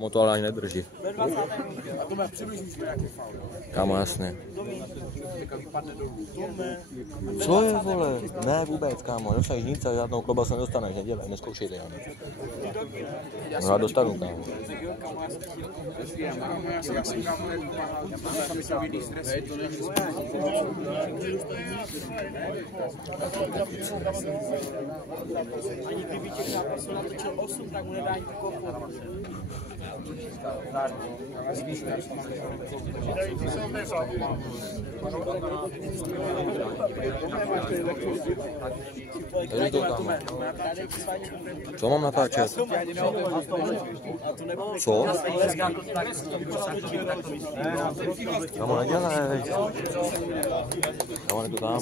Kámo, to ale ani nedrží. A to má přibližníš nějaký faul, jo? Kámo, jasně. Co je, vole? Ne vůbec, kámo, nedostaneš nic a žádnou klobasu nedostaneš, nedělej, neskoušej to, Jan. No já dostanu, kámo. Já jsem kámo nepomáhal jiný stres. Ani kdyby těch zápasů natočil 8, tak mu nedá ani kopu. Co mám natáčet? Co? Kámo, nedělej. Kámo, to tam.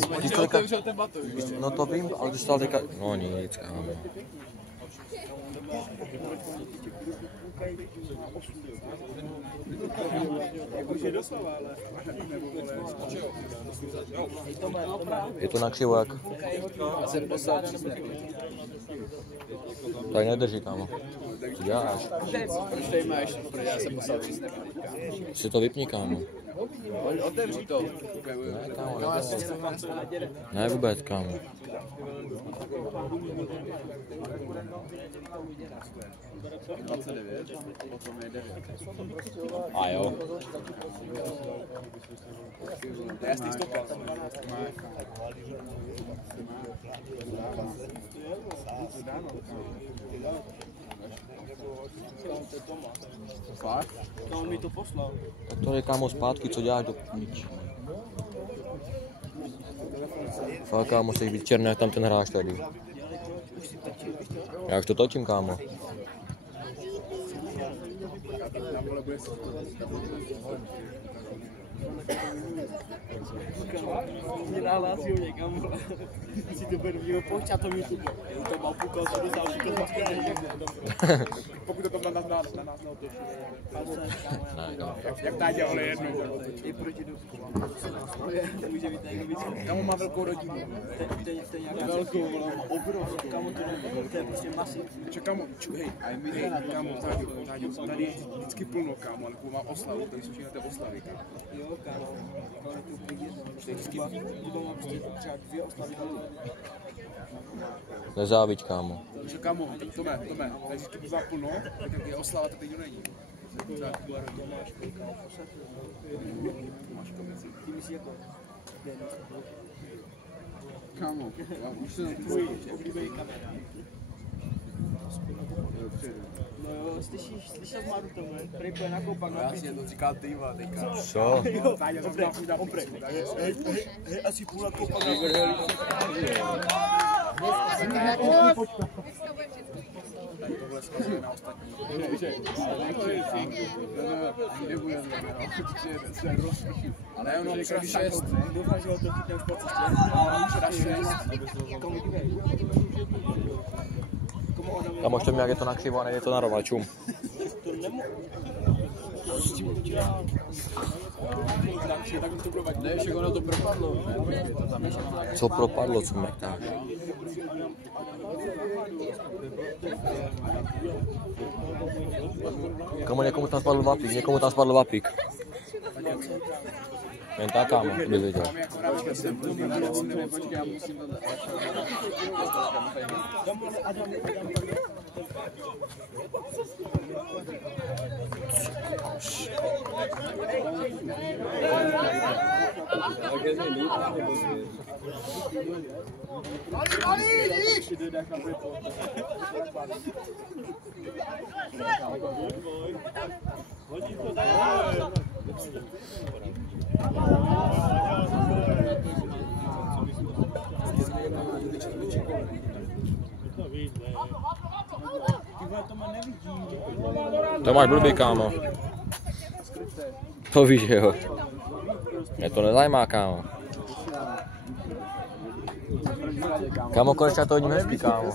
No to vím, ale dostal teďka... No nic, kámo. Je to na křivo jak? Tak nedrží, kámo. Co děláš? Proč tady máš? Já jsem poslal 300. Si to vypni, kámo. Otevři to. Ne, kámo, nedělej. Ne vůbec, kámo. A jo. Já z těch stopil. Fakt? No, on mi to poslal. Tak to je, kámo, zpátky, co děláš do píč. Fakt, kámo, musíš být černý, jak tam ten hráč tady. Já už to točím, kámo. Mě nahlásí ho někam, si to bude mýho poušť a to YouTube. To má půl se dostal všechno zase. Pokud to tam na nás neotočí. Jak tátě, ale jednou. I proti dobře. Může být někdo víc. Kamo má velkou rodinu. To je nějaká velkou, obrovskou. Kamo to je prostě masiv. Kamo, hej, a my hej, kamo, tady je vždycky plno, kámo, ale má oslavu, tady jsou všechny ty oslavy, kámo. Jo, kámo. Vždycky budou prostě třeba 2 oslavy. Nezáviď, kámo. Takže kámo, Tome, tady vždycky bývá plno, tak jak je oslava, tak teď to není. Ty myslíš jako? Kámo, já už jsem Tvůj oblíbený kamera. No jo, slyšel jsi Maru tomu, prý bude nakoupat na já si to říkal týma teďka. Co? Táďa to zná půjde oprej. Hej, asi půl nakoupat na Tohle zkazuje na ostatní. Ale ono včera 6. Doufám, že ho to chytne už po cestě. Kámo, ještě mi, jak je to na křivo a nejde to na rovačům. Ne, však ono to propadlo. Co propadlo, co mektáš? Kámo, někomu tam spadl vapík, Jen tak, kámo, by viděl. To máš blbý, kámo. To víš, jo. Mě to nezajímá, kámo. Kámo, konečně to hodím hezký, kámo.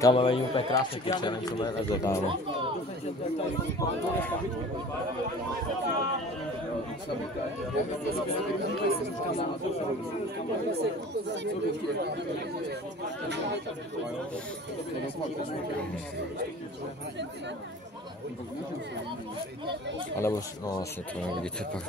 Kámo, vidím úplně krásně, kuče, nevím, co mě nezde, kámo. Alebo, no vlastně to nevidíte pak.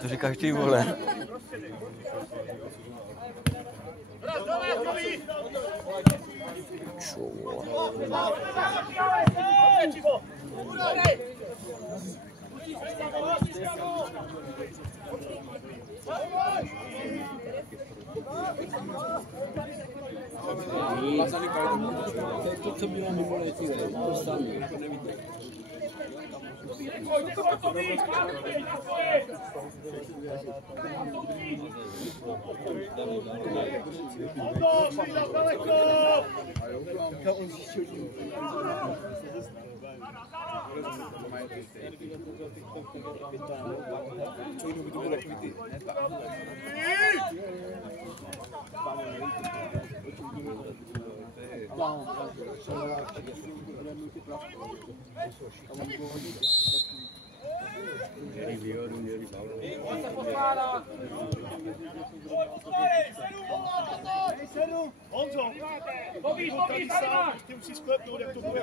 To říkáš ty, vole. Čo? To, co bylo minulý týden, to samé. Honzo, povíš, ty musíš sklepnout, jak to bude.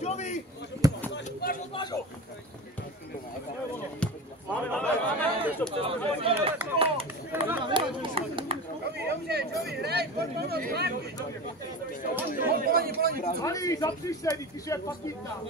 Jovi! Halí, zapři se, ty jsi jak pakitná.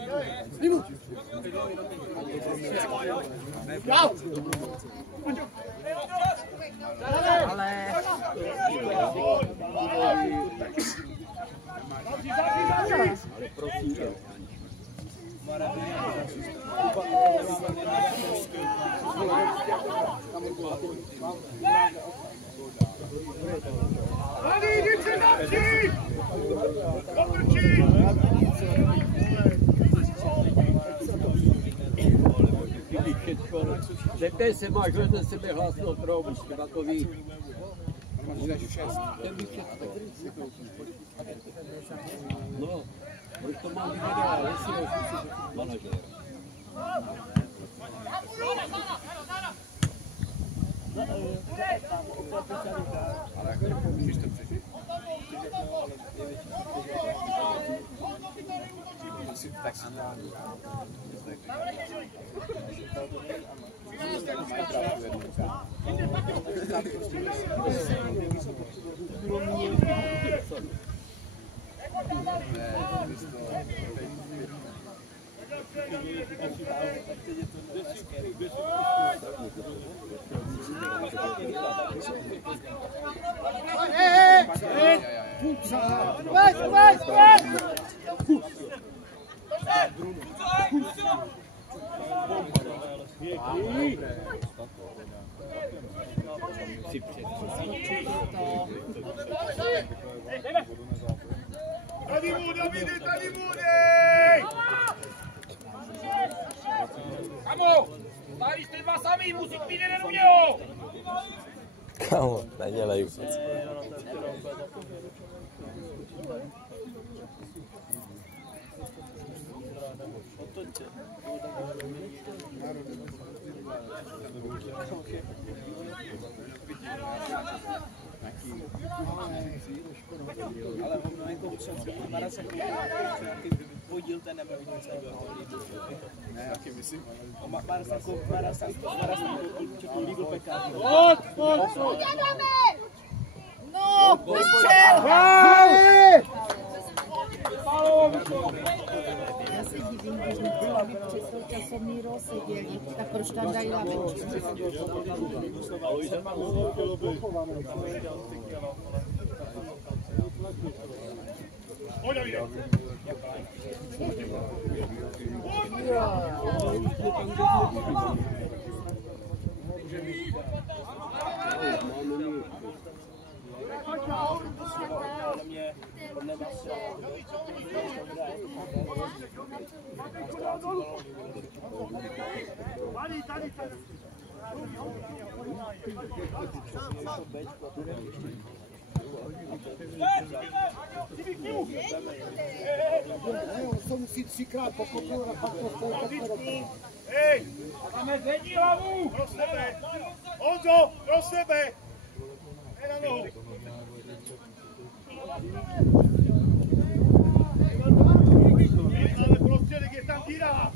Halí, jdi se zapři! Otočí! Zeptej se, máš vedle sebe hlasnou probušku, na to ví. No, proč to mám vyhledá, jestli ho manažer. Ale můžeš to přežít? Tak si Tady bude! Kamo, tady jste dva sami, musíš mít jeden u něho! Kámo, nedělej vůbec. Ale ono jako třeba narazí nějaký podíl ten nebyl nic Ne, taky myslím, ale... Marastanko, Legal pekárny. Pojď! No, vystřel! Já se divím, když my přes to časovný seděli, tak proč tam dají lavičku? Pojď, Davide! To musí třikrát pokopnout a pak to stojí. Hej! Máme zvedni hlavu! Pro sebe! Honzo, pro sebe! Hej na nohu! Ale prostředek je tam díra!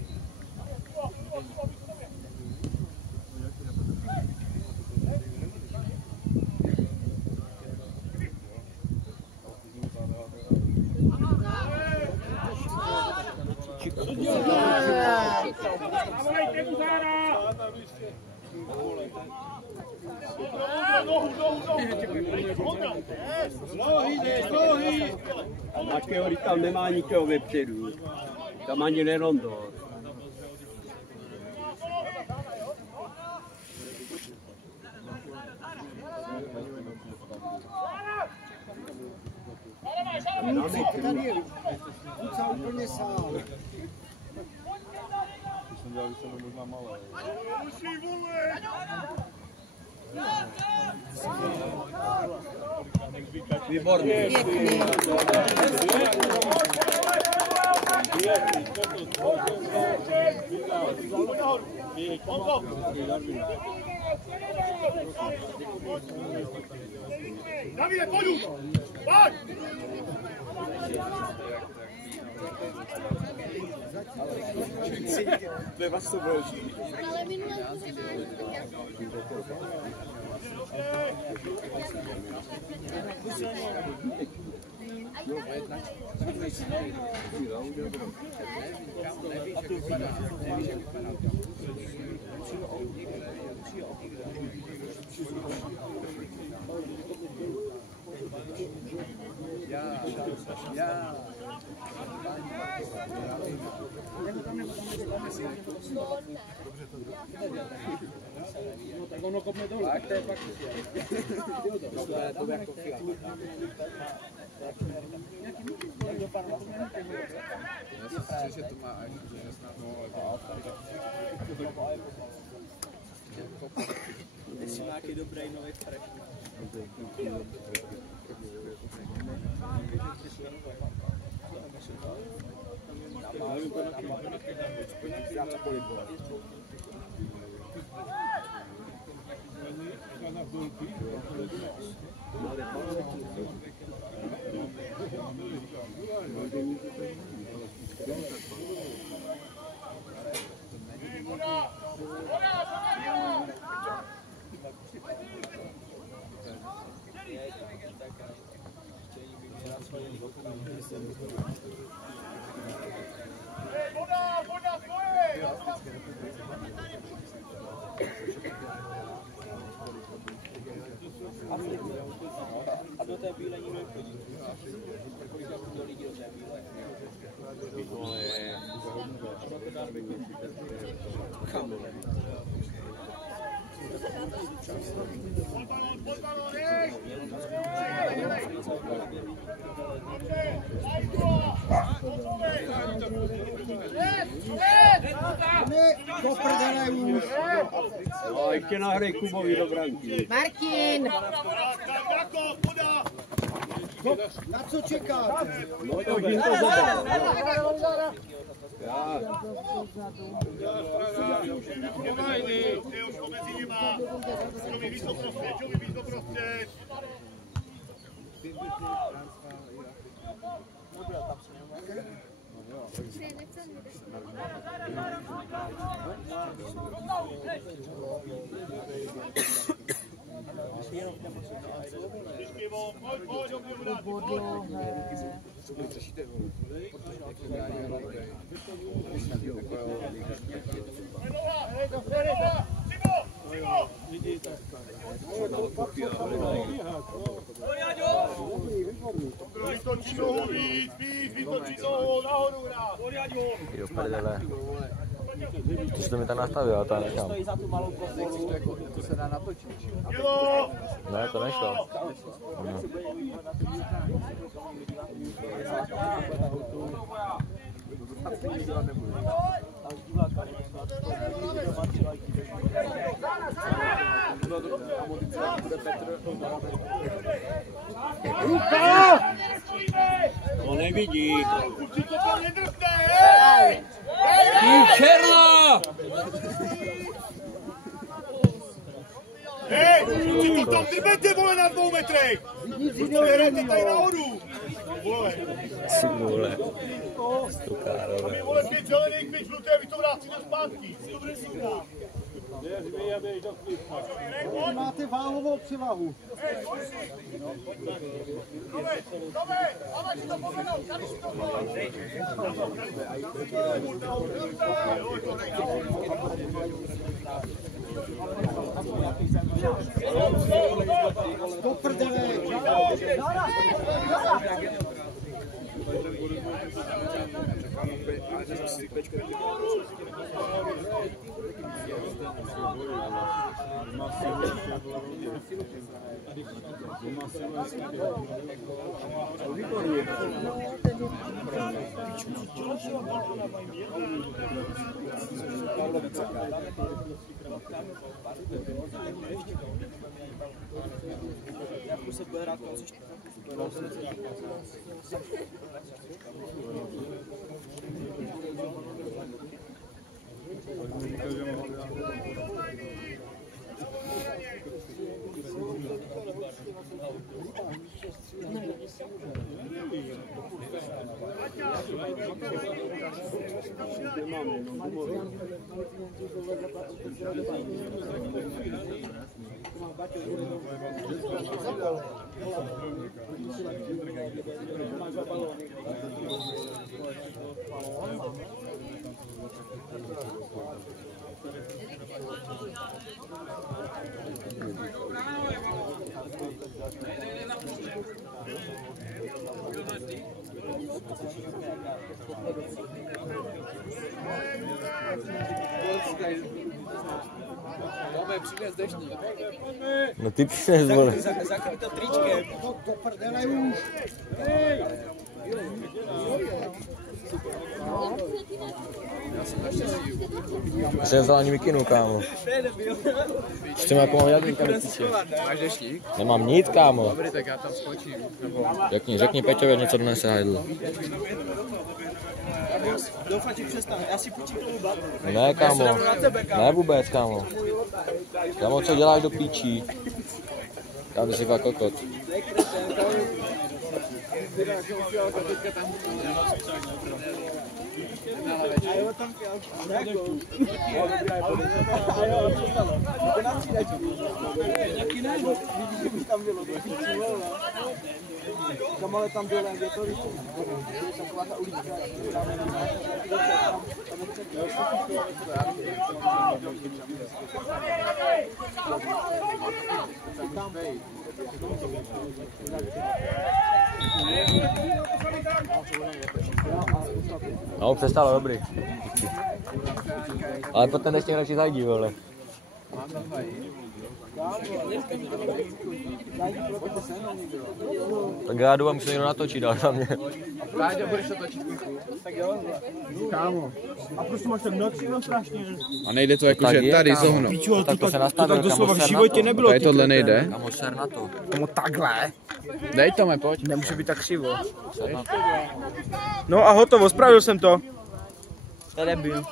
Makeori tam nemá nikoho vepředu. Tam ani Nerondor. Tady je Kuca úplně sám. Výborně. Pěkný. Davide, pojď! Pojď! Ale minule Tak ono kopne dolů. Tak to je fakt. To je jako fiat. Já si že to má až, že snad Jestli nějaký dobrý nový fresh. A do té bílé nikdo nechodí. Kolika do lidí do té bílé. Do prdele už. No, ještě nahrej Kubovi do branky. Martin! Na co čekáte? No to jim to zadá. Ty už pomezi nima. Čo mi víc doprostřed. Vytočí nohu víc, vytočí nohu, nahoru hrát. Ty do prdele. Ty jsi to mi tak nastavil, ale to já nechám. To se dá natočit. Ne, to nešlo. No. Luka! To nevidí. Určitě to nedrhne, hej! Černá! Hej, určitě to tam vybejte, vole, na 2 metrech! Určitě hrajte tady nahoru! Vole! Vole. Stukárové. Vole, 5 zelených, 5 žluté, vy to vrátíme zpátky. Dobrý signál. Máte váhovou převahu. Do prdele. Máme přines deštník. No ty přines, vole. Zakryj to tričkem. Do prdele už. Jsem vzal ani mikinu, kámo. Ještě mám jako mám jadrínka do píče. Máš deštník? Nemám nic, kámo. Dobrý, tak já tam skočím. Nebo... Řekni Peťovi, něco donese hajdl. Doufám, že přestane. Já si půjčím tomu batu. Ne, kámo. Ne vůbec, kámo. Kámo, co děláš do píčí? Kámo, ty jsi fakt kokot. Kamale tam dole, kde to víš, taková ta ulička. No, přestalo, dobrý. Ale potom ještě radši zajdí, vole. Tak já jdu a musím někdo natočit dál za mě. Váďo, budeš to točit kluku? Kámo. A proč máš tak nočino strašně? A nejde to jako, že tady zohno. Pičo, Tak to se nastavil, doslova v kámo, životě nebylo. Tady tohle nejde. Kámo, ser na to. Kámo, takhle. Dej to, pojď. Nemůže být tak křivo. Ser na to. No a hotovo, spravil jsem to. To je debil.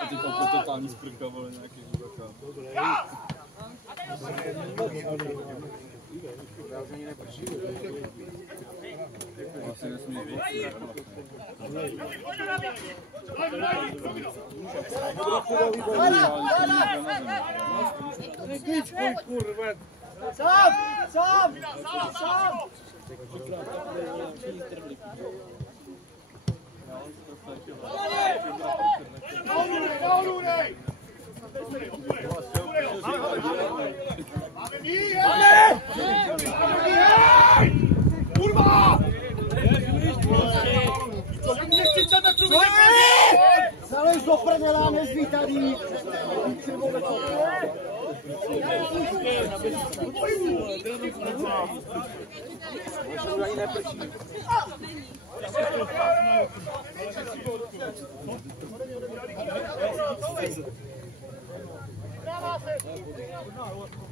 A ty tam totální sprcha, vole, nějaký divoká. Zalez do prdela, nezví tady.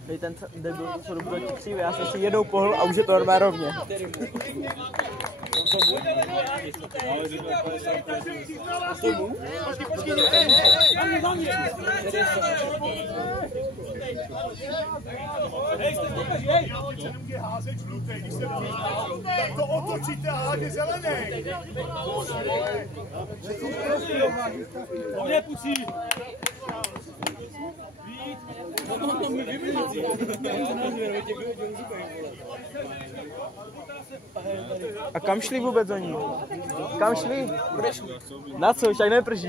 Tady ten debil, co jdu proti křívě, já jsem si jednou pohl a už je to normálně rovně. Nemůže házet žlutej, když se tak to otočíte a hádě zelený. On je pucí. A kam šli vůbec oni? Kam šli? Na co? Už tak neprší.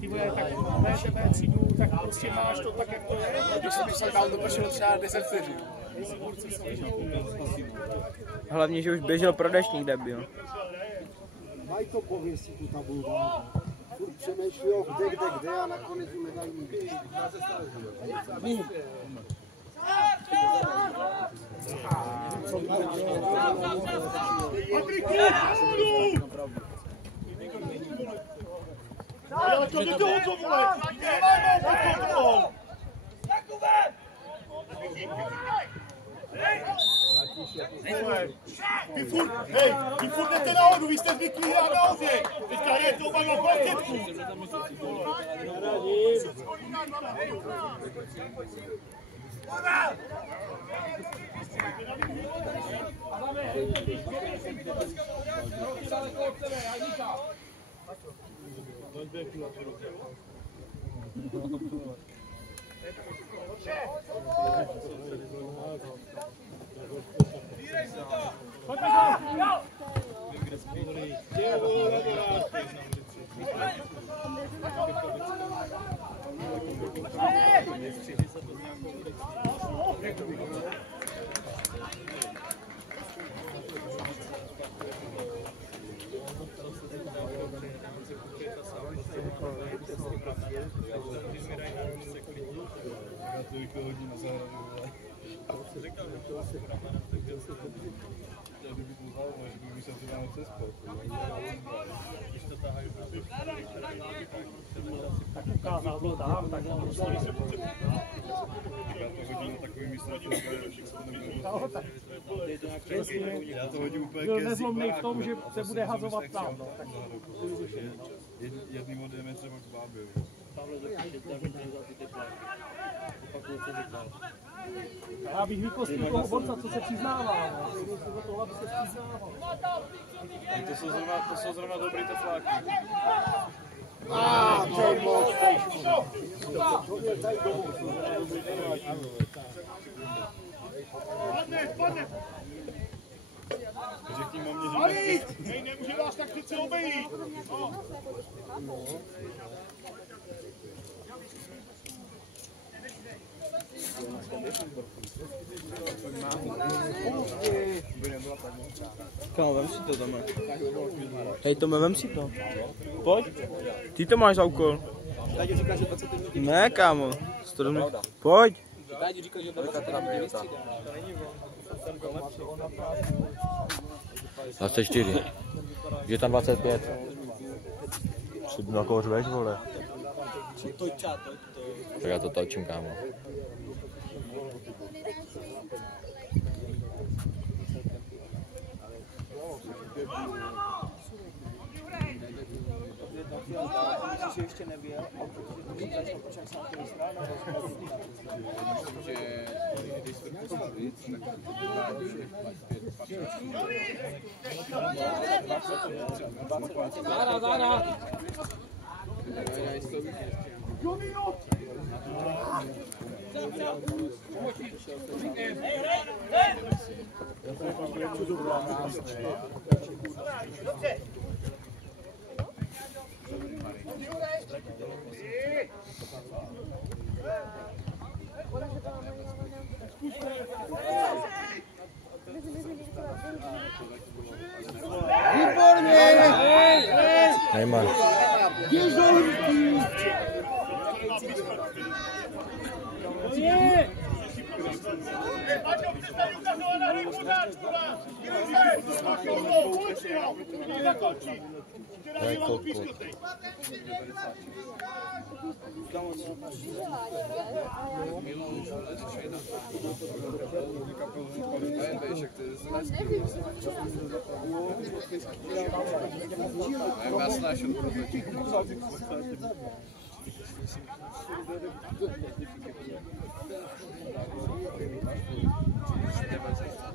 Ty vole, tak VŠB třídu, tak prostě máš to tak, jak to je. Když jsem myslel, dál to pršelo třeba 10 vteřin. Hlavně, že už běžel pro deštník, debil. Mají to pověsí tu tabulku. Furt přemýšlí kde a nakonec jim nedají nic. Ale to jde toho, co vole! Nemáme pod kontrolou! Vy furt jdete nahoru, vy jste zvyklí hrát nahoře! Teďka je to oba na parketku! Tak ukázal to tam, tak já to hodím úplně byl nezlomný v tom, že se bude hazovat tam. No. Jedným odejme třeba k bábě. Já bych vykostil toho borca, co se přiznává. Tohle by se přiznával. To jsou zrovna dobrý tefláky. To je moc. Padne! Řekni mamě, že... Ali! Hej, nemůže vás tak přece obejít! Kámo, vem si to tam. Hej, Tome, vem si to. Pojď. Ty to máš za úkol. Táďo říká, že 20 minut. Ne, kámo. Pojď. Táďo říká, že 20 minut. 24. Je tam 25. Si na koho řveš, vole. Tak já to točím, kámo. Že ještě nevěl, a protože začal počkat sám ten strán, že když to můžu říct, tak to už je 25. Zára! Neymar.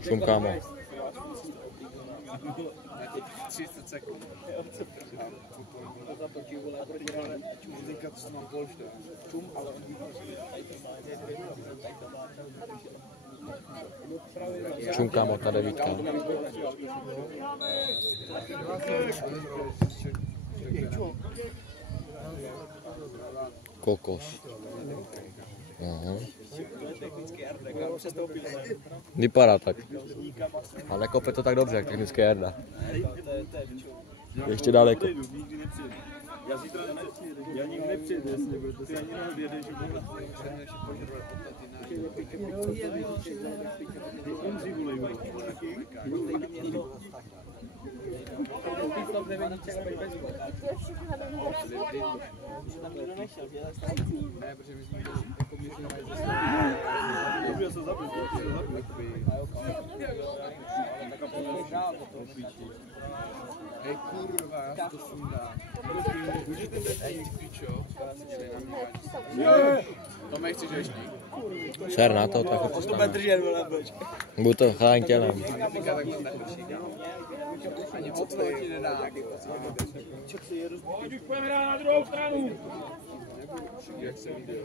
Šum, kámo. 30 sekund. Šum, kámo, ta devítka. Kokos. Aha. Vypadá tak. Ale nekope to tak dobře, jak technické Jarda. Ještě daleko. Já zítra nepřijdu, já nikdy nepřijdu, ty ani neodjedeš. Hej kurva, já to sundám. Hej pičo, Tome, chceš ještě? Ser na to, tak ho To bude držet, vole, budu to chrán tělem. Ani octou ti nedá. Pojď, už půjdeme na druhou stranu. Jak se viděl,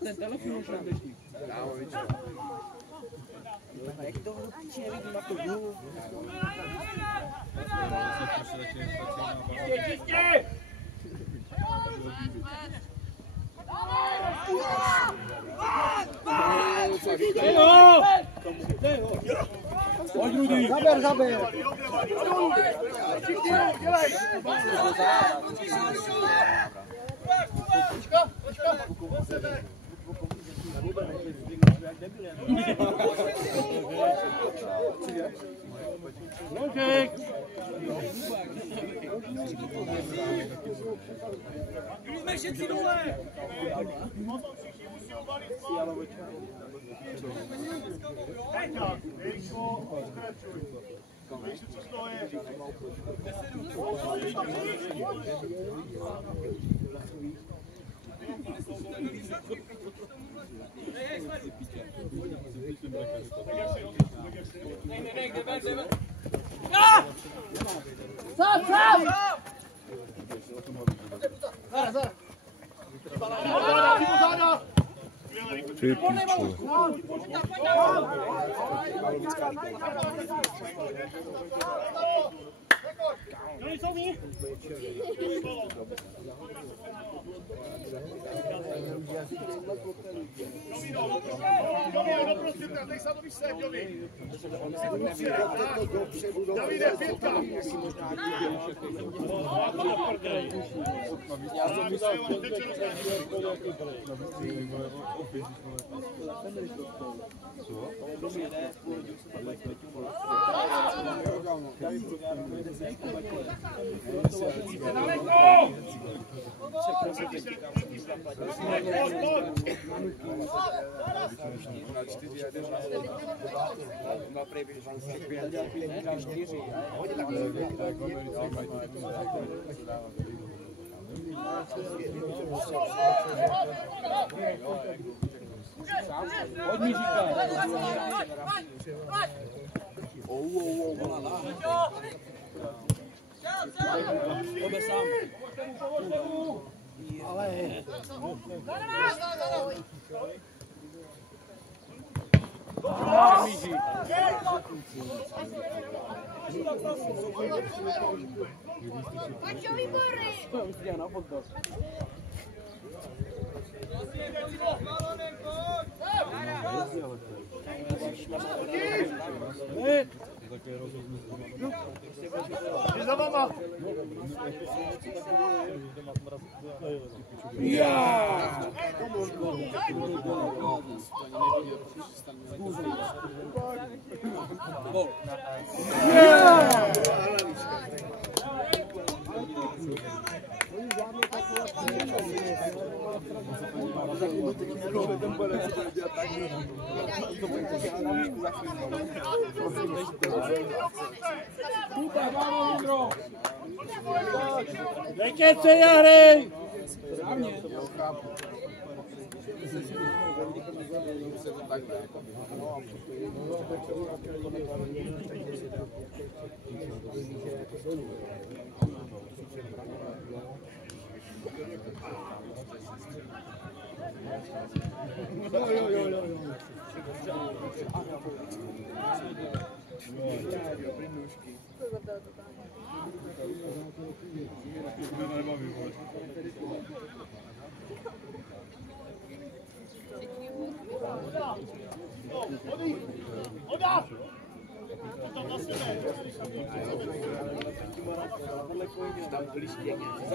ten telefon už nám dešní. Jak to vůči nevidím na to hůl. Čistě! Pojď, Rudy! Zaber! Ty piču. Davide, pětka! Pojď mi říkat. Pojďme sám. Ale... Jdi za vama! Nekec se, Jahrej!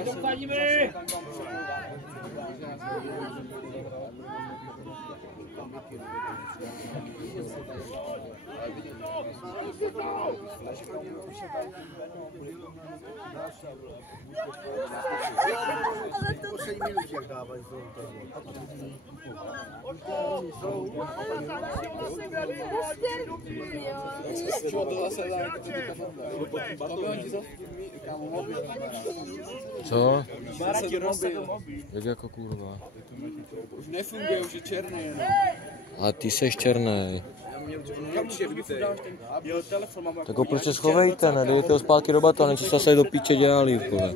Zastavíme! Co? Jak jako kurva? Už nefunguje, už je černý. A ty seš černý. Jo, telefon mám. Tak ho prostě schovejte, ne? Dejte ho zpátky do batony, co jste se do píče dělali, vole.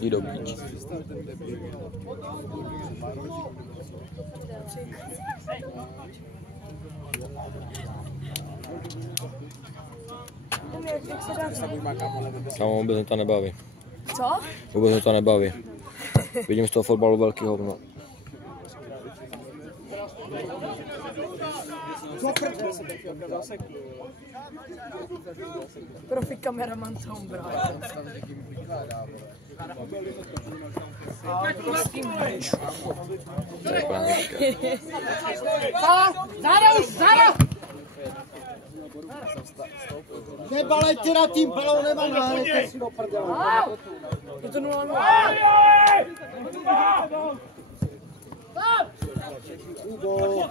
Jdi do píči. Kámo, vůbec mě to nebaví. Co? Vůbec mě to nebaví. Vidím z toho fotbalu velký hovno. Profi kameraman Tom Bryan. To je plánka. Zara! Nebalejte nad tím balónem a nahrajte si do prdele. Je to 0-0. Hugo,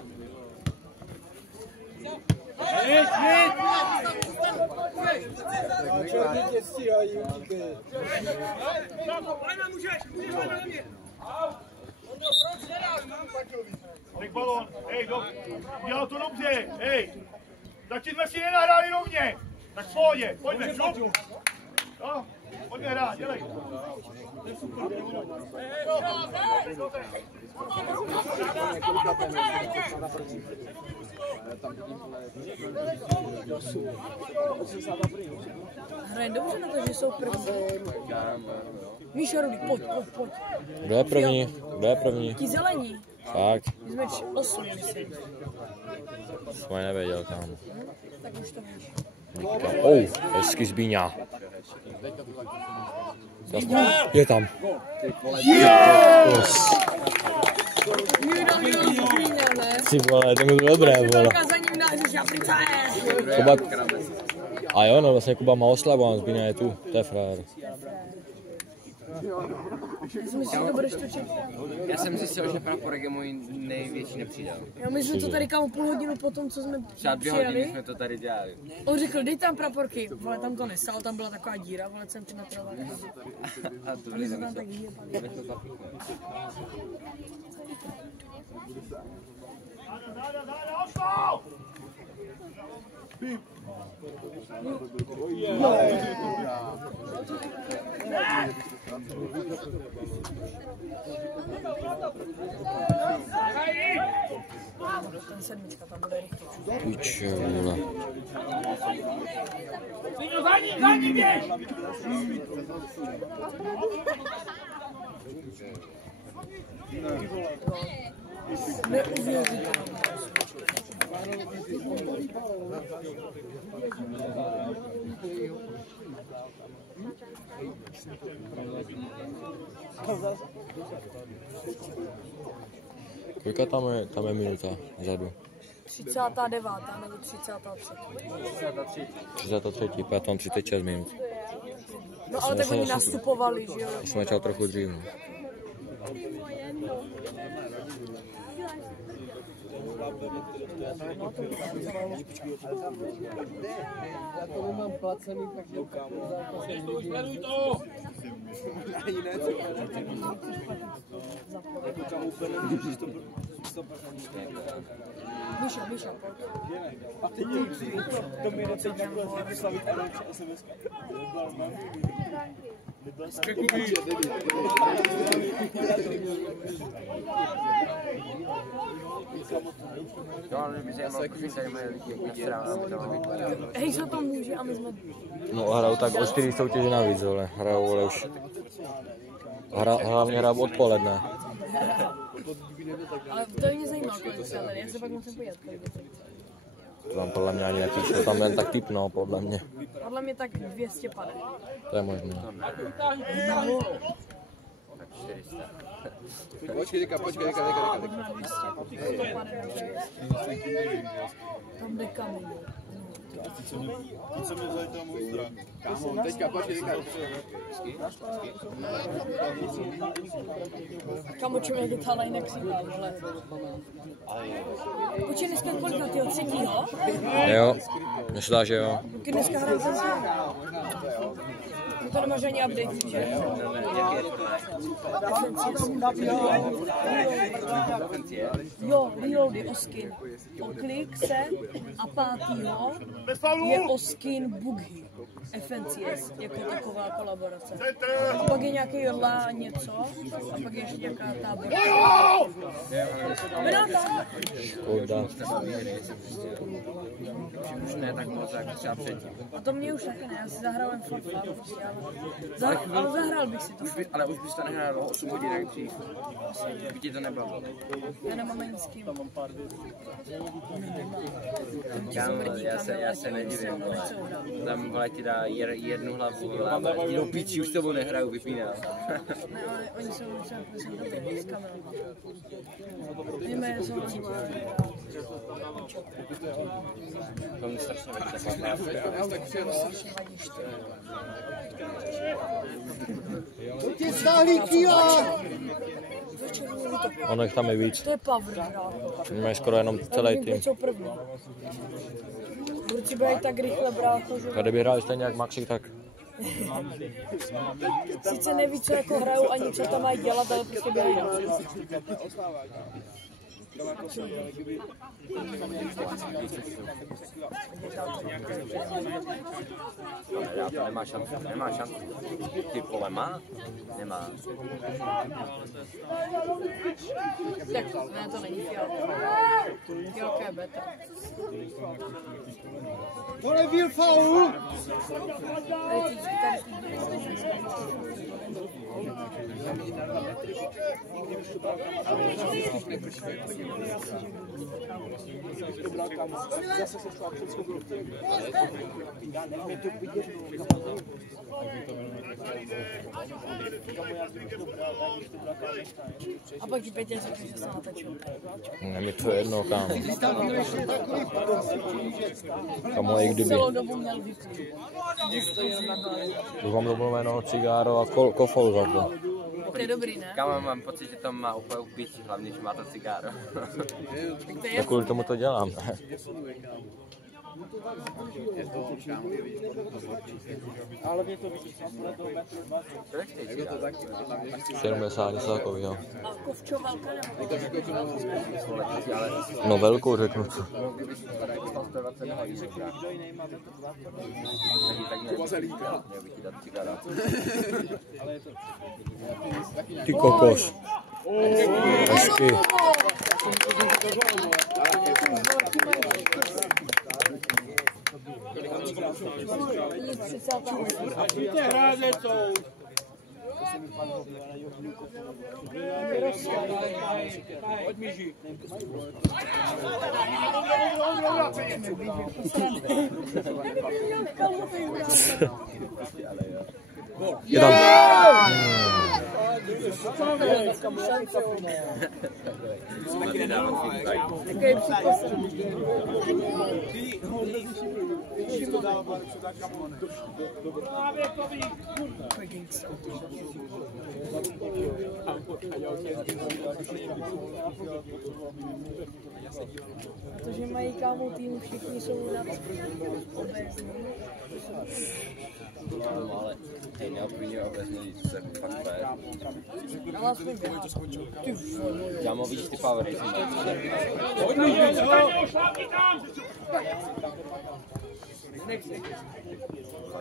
Tak balón, hej, dělal to dobře, hej. Zatím jsme si nenahráli rovně. Tak v pohodě, pojďme, šup. No, pojďme hrát, dělej. Hraje dobře na to, že jsou první. Míša Rudý, pojď. Kdo je první? Kdo je první? Ti zelení. Fakt? My jsme 8, myslím. Jsem nevěděl, kámo. Tak už to víš. Hezky Zbíňa. Je tam. Ty vole, to bylo dobré, vole. Kuba... A jo, no vlastně Kuba má oslavu, a Zbíňa je tu, to je frajer. Já jsem zjistil, že Praporek je můj největší nepřítel. Já my jsme to tady kámo půl hodinu po tom, co jsme třeba 2 hodiny jsme to tady dělali. On řekl, dej tam praporky, vole, tam to nesál, tam byla taková díra, vole, centimetrová. A to jsme tam tak hýbali. Ten sedmička tam bude rychle. Piče, vole. Za ní běž! Neuvěřitelné. Kolika tam je minuta vzadu? 39. nebo 33. 33, potom 36 minut. No ale tak oni nastupovali, že jo? Jsem začal trochu dřív. Já to nemám placený, takže Sleduj to! Míša, pojď. A teď to mi jde teď takhle vyslavit SMS. Hej, co to může a my jsme... No hrajou tak o 4 soutěže navíc, ale hrajou, ale už... Hlavně hrajou odpoledne. Ale to mě zajímá, kolik se tady, já se pak musím podívat, kolik je To tam podle mě ani nepíše, tam jen tak typnou, podle mě. Podle mě tak 250. To je možné. Počkej, počkej. Tam jde kamen. Co mi vzali toho monstra? Kámo, teďka, počkej. Kámo, čím je docela jinak si dál, vole. Počkej, dneska kolika, tyho, 3. Jo, mně se dá, že jo. Když dneska hrám ten to nemáš ani update, že? Jo, reloady, oskin. Oklik se a 5. je oskin Bughy. FNCS, jako taková kolaborace. A pak je nějaký jodla něco, a pak je ještě nějaká tábor. Benáta! Škoda. Už ne tak moc, jako třeba předtím. A to mě už taky ne, já si zahrál jen for fun. Ale zahrál bych si to. Ale už bys to nehrál 8 hodin, jak dřív. By ti to nebavilo. Já nemám ani s kým. Já se nedivím, vole. Tam vole ti dá jednu hlavu, vole, ti do píči už s tebou nehraju, vypíná. Ne, ale oni jsou dobrý s kamerou. Víme, že jsou To mi strašně vadí. To ti stáhlý kýla! Ono jich tam je víc. To je power hra. Mají skoro jenom celý tým. Co první? Kluci budou tak rychle, brácho, že... Tady by hráli stejně jak Maxi, tak... Sice neví, co jako hrajou, ani co tam mají dělat, ale prostě běhají. Nemá šanci, nemá šanci. Ty pole má? Nemá. Tak ne, to není Fialka. Fialka je beta. To nebyl faul! Zase se stala všechno bylo. Já nevím, to vidět. A pak ti Petě řekne, že se natačil. Ne, mi to je jedno, kámo. Kamo, i kdyby. Celou dobu měl vyklid. Už mám domluvenou cigáro a kofol za to. To je dobrý, ne? Kámo, mám pocit, že to má úplně upíči, hlavně, že má to cigáro. Tak kvůli tomu to dělám. Ale mě to vidíš, na to metru 20. 70, něco takového. A kovčovalka nebo? No velkou řeknu co. Ty kokos. Hezky. Je tam. Protože mají kámo týmu, všichni jsou na obecní. Ale ty neobvině obecně se fakt fér. Kámo, vidíš ty power racing?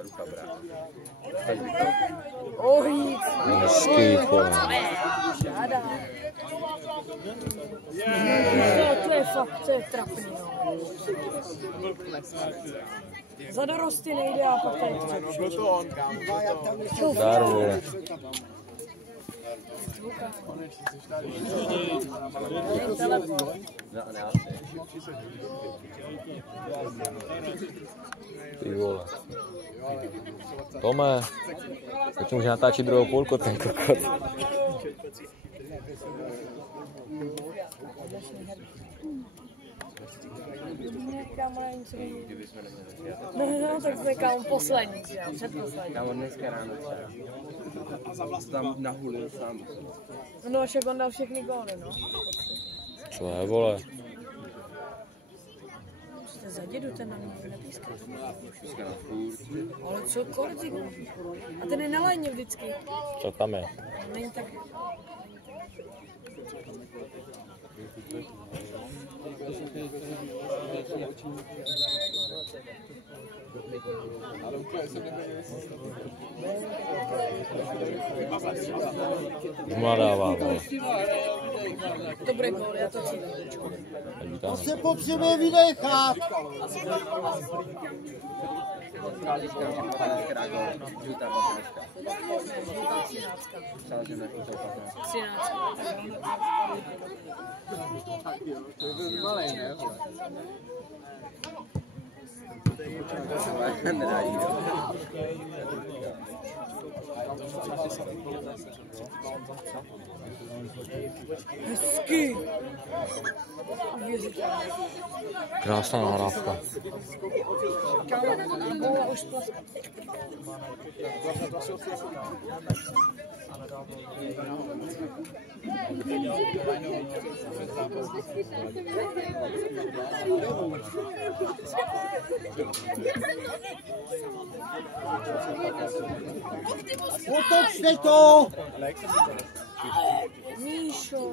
Ruka, brát. Ohýt. Hezký, pole. Žádá. No, to je fakt, to je trapný, no. Za dorosty nejde a pak tady to. Dar, vole. Ty vole. Tome, tak může natáčet druhou půlku, ten kokot. No, tak jsme kámo poslední, předposlední. Kámo, dneska ráno tam nahulil sám. No a však on dal všechny góly, no. Co je, vole? Jste za dědu, ten na mě nepíská. Píská na furt. Ale co, kolik? A ten je na lajně vždycky. Co tam je? Není tak... Mladává, vole. Dobré góly, já to cítím. To se potřebuje vydechat. Hezky. Uvěřitelné. Krásná nahrávka. Góla už splaskla. Otočte to! Míšo.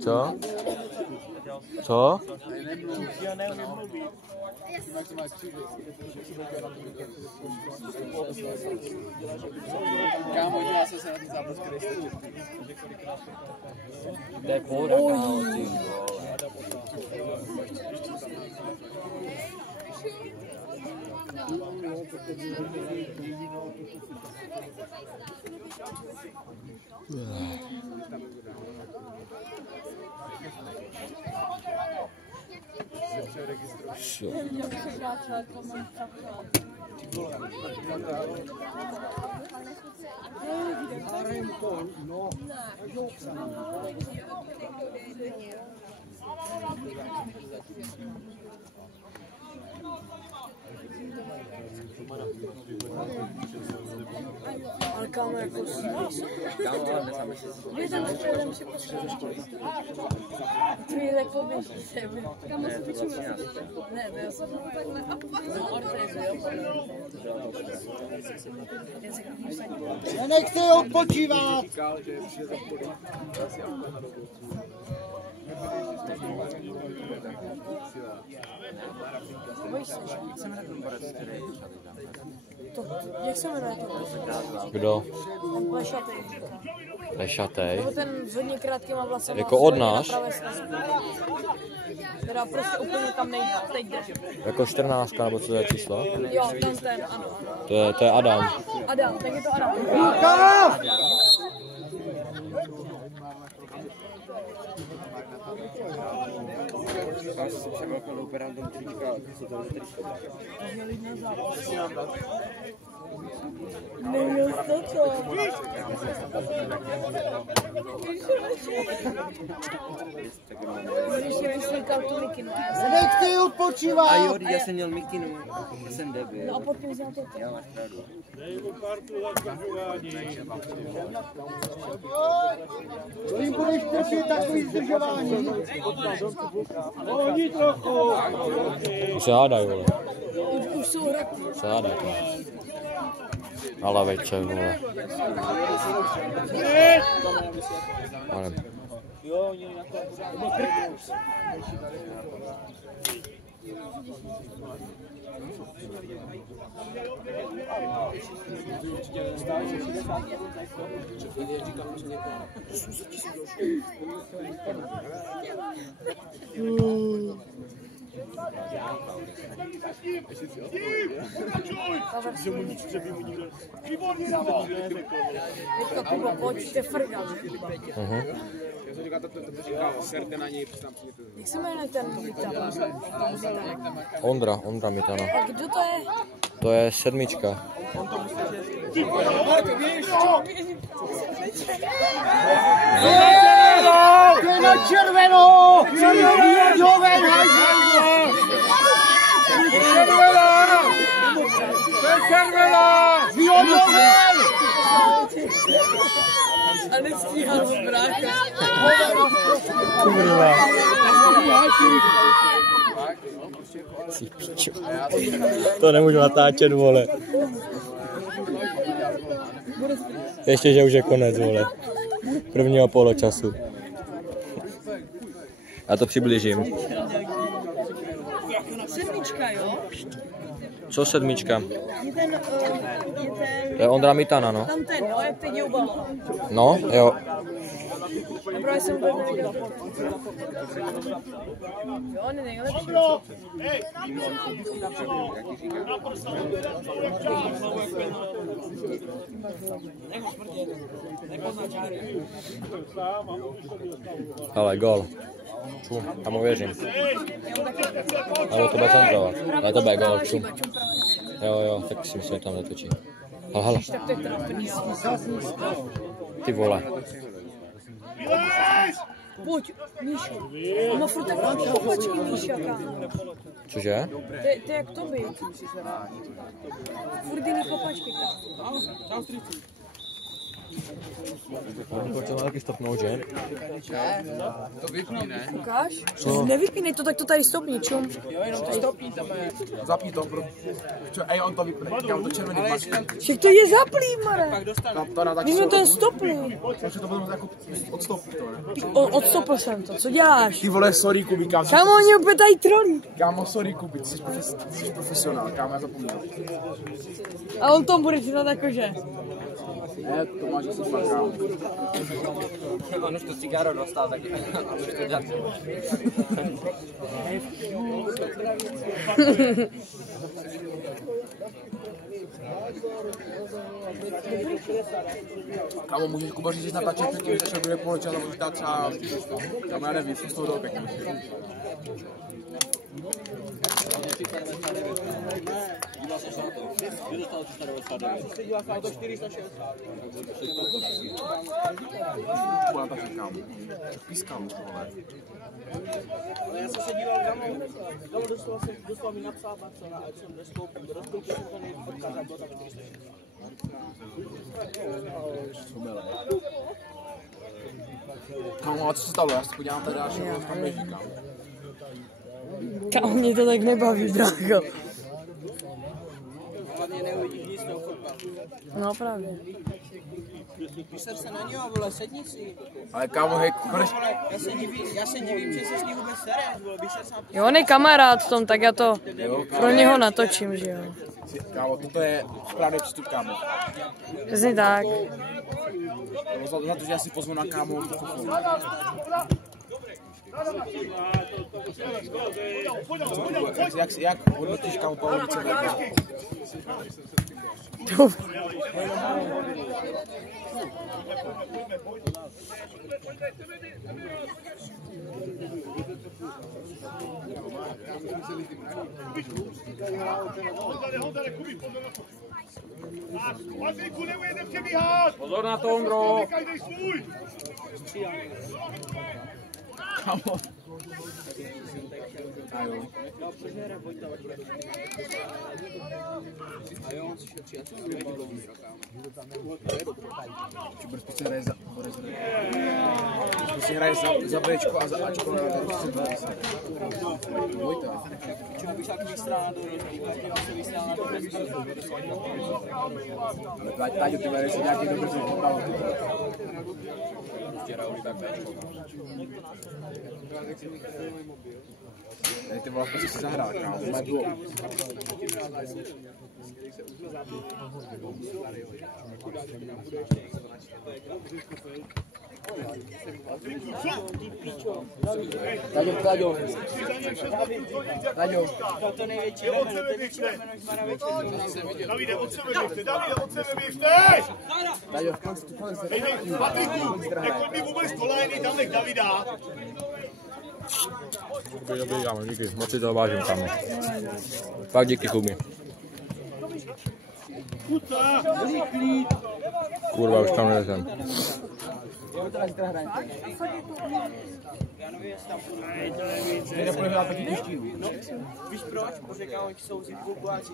Co? Co? Kámo, dívá se na ten zápas, který jste četl. To je pohoda, kámo, ty Ale kámo, jako kámo, ale nesáme si jdem si potřebovat. Ty mi tak poběž sebe. Kámo, se počíváš? Ne, to já jsem takhle. Jsem ortézu, jo? Nenechte je odpočívat! Jak se jmenuje to? Kdo? Ten plešatej. Plešatej? Nebo ten s hodně krátkýma vlasama. Jako od nás? Teda prostě úplně tam nejde, teď jde. Jako 14, nebo co to je číslo? Jo, tam ten, ano. To je Adam. Adam, tak je to Adam. Já jsem si převelkal operandom trička, co to je trička. Neměl jste to. Když je vyslíkal tu mikinu. Nenechte je odpočívat! A jo, já jsem měl mikinu. Já jsem debil. No a potom vzal to. Já máš pravdu. Co jim budeš trpět takový zdržování? Oni trochu. Už se hádají, vole. Už jsou hraky. Se hádají. Na lavičce, vole. Ale. Teďka Kubo, pojďte frgat. Já jsem říkal, to říkal, serte na něj, tam přijďte. Jak se jmenuje ten Mitana? Ondra Mitana. A kdo to je? To je 7. To je na červenou! Joven, A nestíhal z brácha. Kurva. Si pičo. To nemůžu natáčet, vole. Ještě, že už je konec, vole. Prvního poločasu. Já to přiblížím. 7, jo? Co 7? Je ten, To je Ondra Mitana, no. tam ten, jo, jak teď je u balonu. No, jo. A právě jsem to neviděl. Jo, on je nejlepší. Ale gol. Čum, tam věřím. Ale to bude centrovat. Ale to bude gol, čum. Jo, tak si myslím, že tam netočí. Hele. Ty vole. Pojď, Míšo. Má furt takové kopačky, Míša, kámo. Cože? To je jak to být. Furt jiný kopačky, kámo. To má taky stopnout, že? To vypni, ne? Ukáž? Nevypínej to, tak to tady stopni, čum. Jo, jenom to stopni tam. Zapni to, ej, on to vypne, říkám to červený pačky. Však to je zaplý, Mare. My jsme ten stopli. Takže to bylo jako odstopit to, ne? Odstopil jsem to, co děláš? Ty vole, sorry, Kubi, kámo. Kámo, oni opět tady trolí. Kámo, sorry, Kubi, ty jsi profesionál, kámo, já zapomněl. A on tom bude čítat jakože. Ne, to máš asi fakt, kámo. On už to cigáro dostal, tak už to dělat. Kámo, můžeš Kuba říct, že jsi natáčet předtím, že začal druhé poločas a můžeš dát třeba, kámo, já nevím, z toho pěkně. Díval se na to. Kdy dostal 399? Se díval se na to 460. Půjde taky, kámo. Pískal už, vole. Ale já jsem se díval, kámo. Kámo, doslova mi napsal, ať jsem nestoupil. Rozkoupil jsem to nejpodkaz a bylo tam 460. Kámo, a co se stalo? Já se podívám tady, až tam běží, kámo. Kámo, mě to tak nebaví, drágo. Hlavně neuvidíš nic toho fotbalu. No právě. Vyser se na něho, vole, sedni si. Ale kámo, hej, Já se divím, že se s ní vůbec sereš, vole, vyser se na... Jo, on je kamarád v tom, tak já to pro něho natočím, že jo. Kámo, toto je správný přístup, kámo. Přesně tak. Za to, že já si pozvu na kámo, jak hodnotíš, kámo, Pavlovice? Pozor na to, Ondro! Kámo. Prostě hraje za Bčko a za Ačko. Ale Táďo, ty vole, si nějaký dobrý fotbal. Tady ty vole, prostě si zahrál, kámo, má gól. Táďo. To největší rameno, to největší rameno, Mara večer. Davide, od sebe běžte! Táďo, Patriku, nechodí vůbec kolajny, tam nech Davida. Dobrý, kámo, díky, moc si to vážím, kámo. Fakt díky, Kubi. Kurva, už tam nejsem. Ty nebudeš hrát taky těžký. Víš proč? Protože kámo, oni jsou si půlkuláci.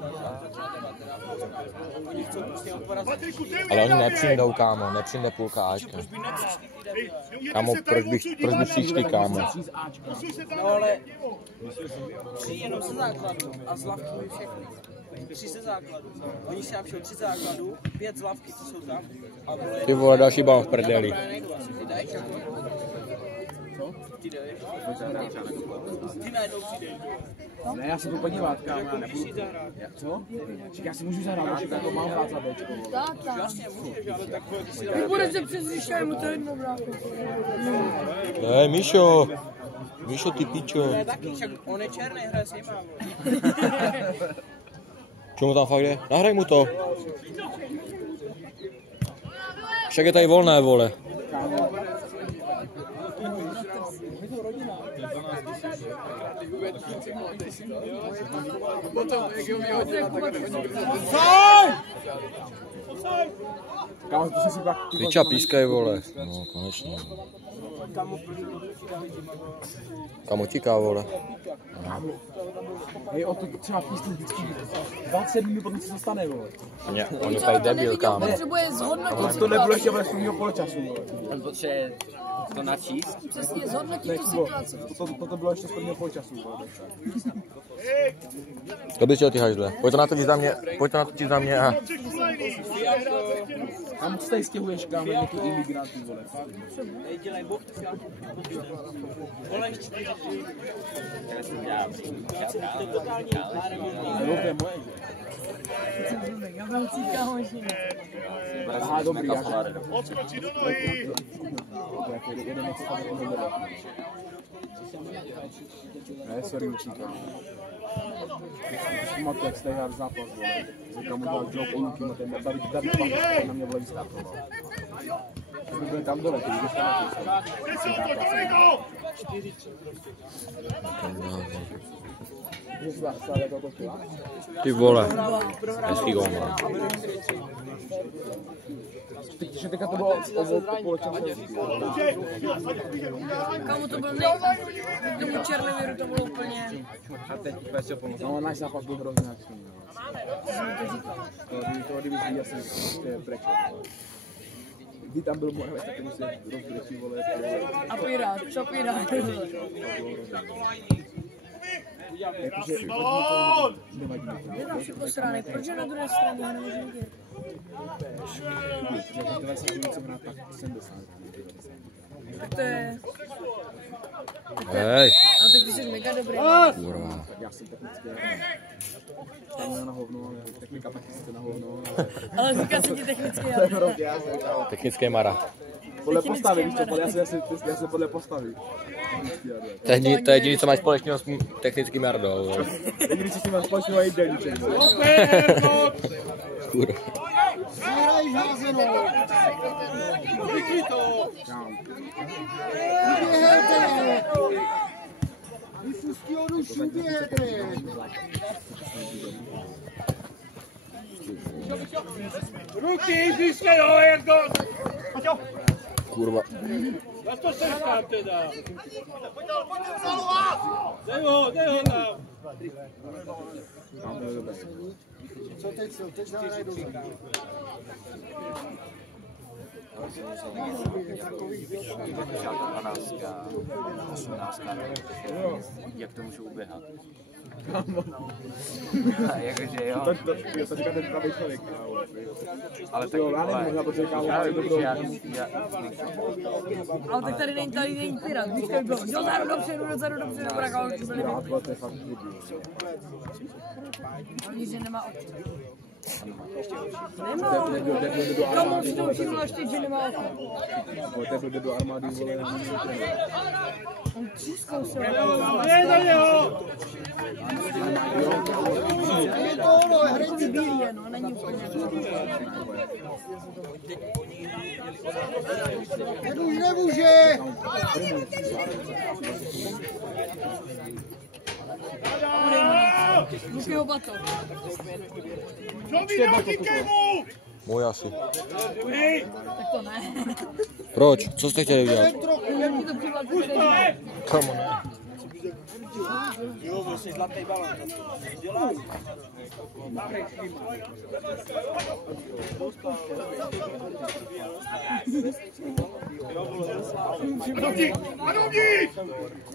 Oni chcou prostě odporazit. Ale oni nepřijdou, kámo, nepřijde půlka Ačka. Kámo, proč bych příští, kámo? No ale 3 jenom ze základu a z lavky mají všechny. 3 ze základu. Oni si napšou 3 základů, 5 z lavky, co jsou tam. Ty vole, další balon v prdeli. Ty jdeš? Ty jdeš? Ty najednou přijdeš. Ne, já se budu podívat, kámo, já nebudu. Co? Já si můžu zahrát, já to mám hrát za Bčko. Jasně můžeš, ale tak ty si Ty budeš se přezvyšovat, mu to jedno, brácho. Hej, Míšo, ty pičo. To je taky, však on je černý, hraje s nima. Čemu tam fakt jde? Nahraj mu to. Však je tady volné, vole. Piča pískaj, vole. No, konečně. Kam utíká, vole? Hej, o to třeba písnu vždycky 20 minut potom se stane, vole. Ne, on je tady debil, kámo. Potřebuje zhodnotit To nebylo ještě v prvního poločasu, vole. On potřebuje to načíst. Přesně, zhodnotit tu situaci. To bylo ještě z prvního poločasu, vole. To bys chtěl ty hajzle. Pojď to natočit za mě a... Kam se tady stěhuješ, kámo, nějaký imigrantů, vole. Aha, dobrý, já. Odskočí do nohy. Ne, sorry, určitě. Pamatuju, jak jste hrál zápas, vole. Říkám, mu dal job o Luky, na ten David na mě vole vystartoval. Byl tam dole, ty jdeš tam na Ty vole. Hezký gól, man. Takže teďka to bylo poločasu. Kámo, to byl tomu Černověru, to bylo úplně... A teď úplně se pomoct. No, náš zápas byl hrozně akční. To kdyby si jasně prečo. Kdy tam byl můj tak ten se rozbrečí, vole. A pirát, čo pirát? Jakože... Je tam všechno strany, proč je na druhé straně, já nemůžu vidět. Tak to je... Hej. Ale tak ty jsi mega dobrý. Kurva. Já jsem technicky na hovno, ale technika taky jste na hovno. Ale říká se ti technicky, já. Technický mara. Podle postavy, víš co, já se podle postavy. To je jediný, co máš společného s technickým jardou. Jediný, co s tím máš společného, je jídelníček. Kurva. Zahraj házenou. Uběhejte. Vypustí od uši, uběhejte. Ruky, získej ho, Jardo! Kurva. Na to se říkám teda. Dej ho tam. Co teď jsou? Teď zahraj do zem. Jak to můžu uběhat? Jakože jo. To říká ten pravý člověk. Ale tak Ale tak tady není pirát, vždycky by bylo dozadu, dopředu, bráka, už byli Oni, že nemá okno. Nemá. Tomu v tom přímo ještě, že nemá okno. Tebe jde do armády, vole. On třískal se. Je na něho! Je to ono, hraj ty Bílý je, no, není úplně. Ten už nemůže. Luky ho bato. Můj asi. Tak to ne. Proč? Co jste chtěli udělat? Jak ti to přivládku Komu ne? Jo, vlastně zlatý balon.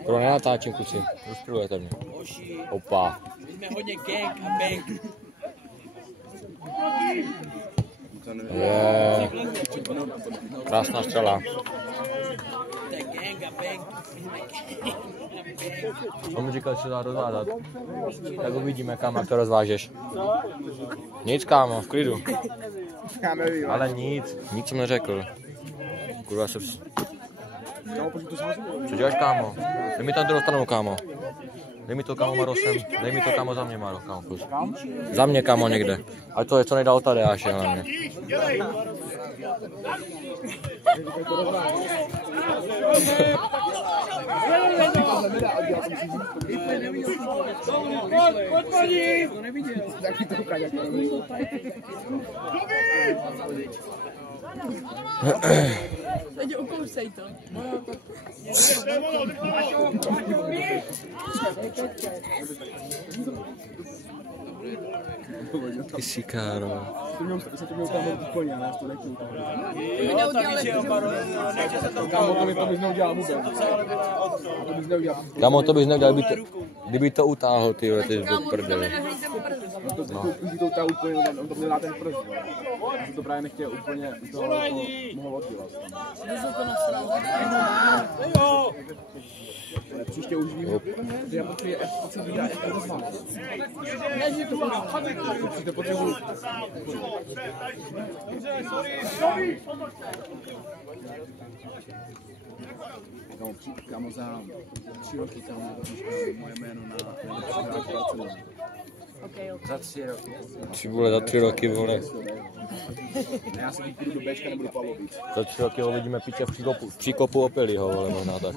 Pro nenatáčím, kluci. Rozpilujete mě. Opa. Jsme hodně gang a bang. Je. Krásná střela. On mi říkal, že se dá rozvázat. Tak uvidíme, kámo, jak to rozvážeš. Nic, kámo, v klidu. Ale nic jsem neřekl. Kurva se... Co děláš, kámo? Jde mi tam druhou stranu, kámo. Dej mi to kamo Marosem, dej mi to kamo za mě Maro, kamo plus. Za mě kamo někde. A to je co nejdál tady až hlavně. Teď ukousej to. Ty šikáro. Se to měl tam úplně, ale já to nechci utáhnout. Kámo, to bys neudělal vůbec. Kámo, to bys neudělal, kdyby to utáhl, ty jo, ty do prdeli. Když to utáhl úplně, on to měl na ten prst. Já jsem to právě nechtěl úplně, to mohl oddělat. Ale příště už vím, že já potřebuji F rozmát. Příště potřebuji. Kámo, za 3 roky, kámo, moje jméno na Barceloně. Za 3 roky. Ty vole, za 3 roky, vole. Já se teď půjdu do Bčka, nebudu Pavlovic. Za 3 roky ho vidíme piče v příkopu Opelího, vole, možná tak.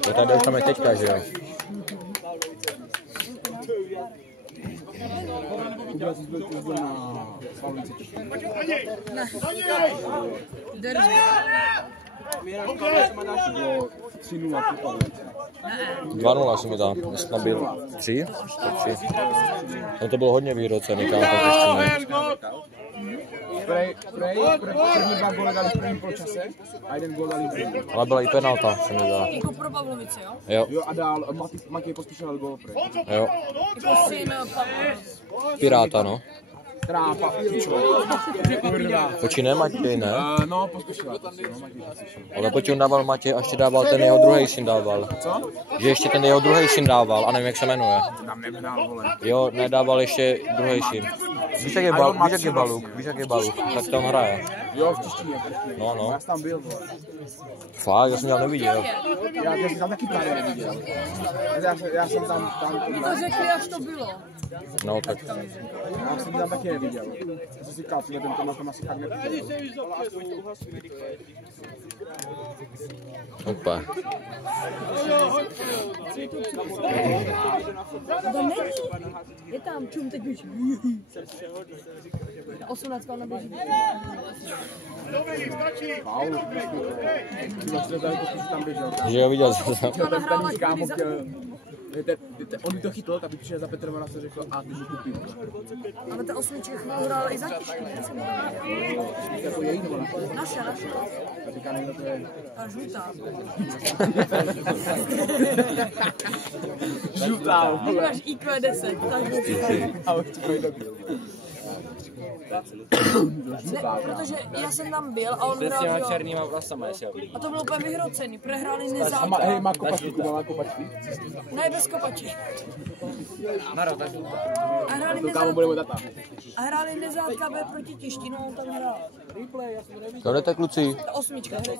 To tady dostaneme teďka, že jo? Kuba, jsi byl na Pavlovici. Bylo 3-0 pro Pavlovici. 2-0 jsem mi dal, jestli tam byl 3? 3. No to bylo hodně vyhrocený, kámo, tak ještě ne. První 2 góly dali v prvním poločase a 1 gól dali v druhém. Ale byla i penalta, jsem mi dal. Jako pro Pavlovici, jo? Jo. Jo a dál Matěj Pospíšil dal gól prej. Jo. Jako syn Pavlovic. Piráta, no. Trápa, Počí ne Matěj, ne? No, Pospíšil. No, Matěj Pospíšil. Ale počí on dával Matěj a ještě dával ten jeho druhý syn dával. Co? Že ještě ten jeho druhý syn dával, a nevím jak se jmenuje. Tam nedal, vole. Jo, nedával ještě druhý syn. Víš jak je Baluk, tak tam hraje. Jo, v češtině. No. Já jsem tam byl, vole. Fakt, já jsem ho neviděl. Já jsem tam taky právě neviděl. Já jsem tam... To řekli, až to bylo. No tak. Já jsem tam taky neviděl. Já jsem si říkal, že ten Tomáš tam asi fakt neviděl. Opa. To není. Je tam, čum teď běží. 18 neběží. Paul, tam běžel. Že jo, viděl jsem. Ten kámo chtěl... On by to chytl, tak by přišel za Petrem a se řekl, a ty mi koupím. Ale ta osmička hrála i za Tišky, já jsem Jako její nebo naše. A říká, někdo to je... A žlutá. Žlutá, vole. Máš IQ 10, tak A už ti projde byl. Ne, protože já jsem tam byl a on hrál, těma černýma vlasama šel. a to bylo úplně vyhrocený, prehráli Hej, nezátka. má kopačku, má kopačky. Ne, bez kopačky. Maro, tak A hráli nezátka. A hráli nezátka proti Tišti, no on tam hrál. Kam jdete, kluci? Ta osmička, hej.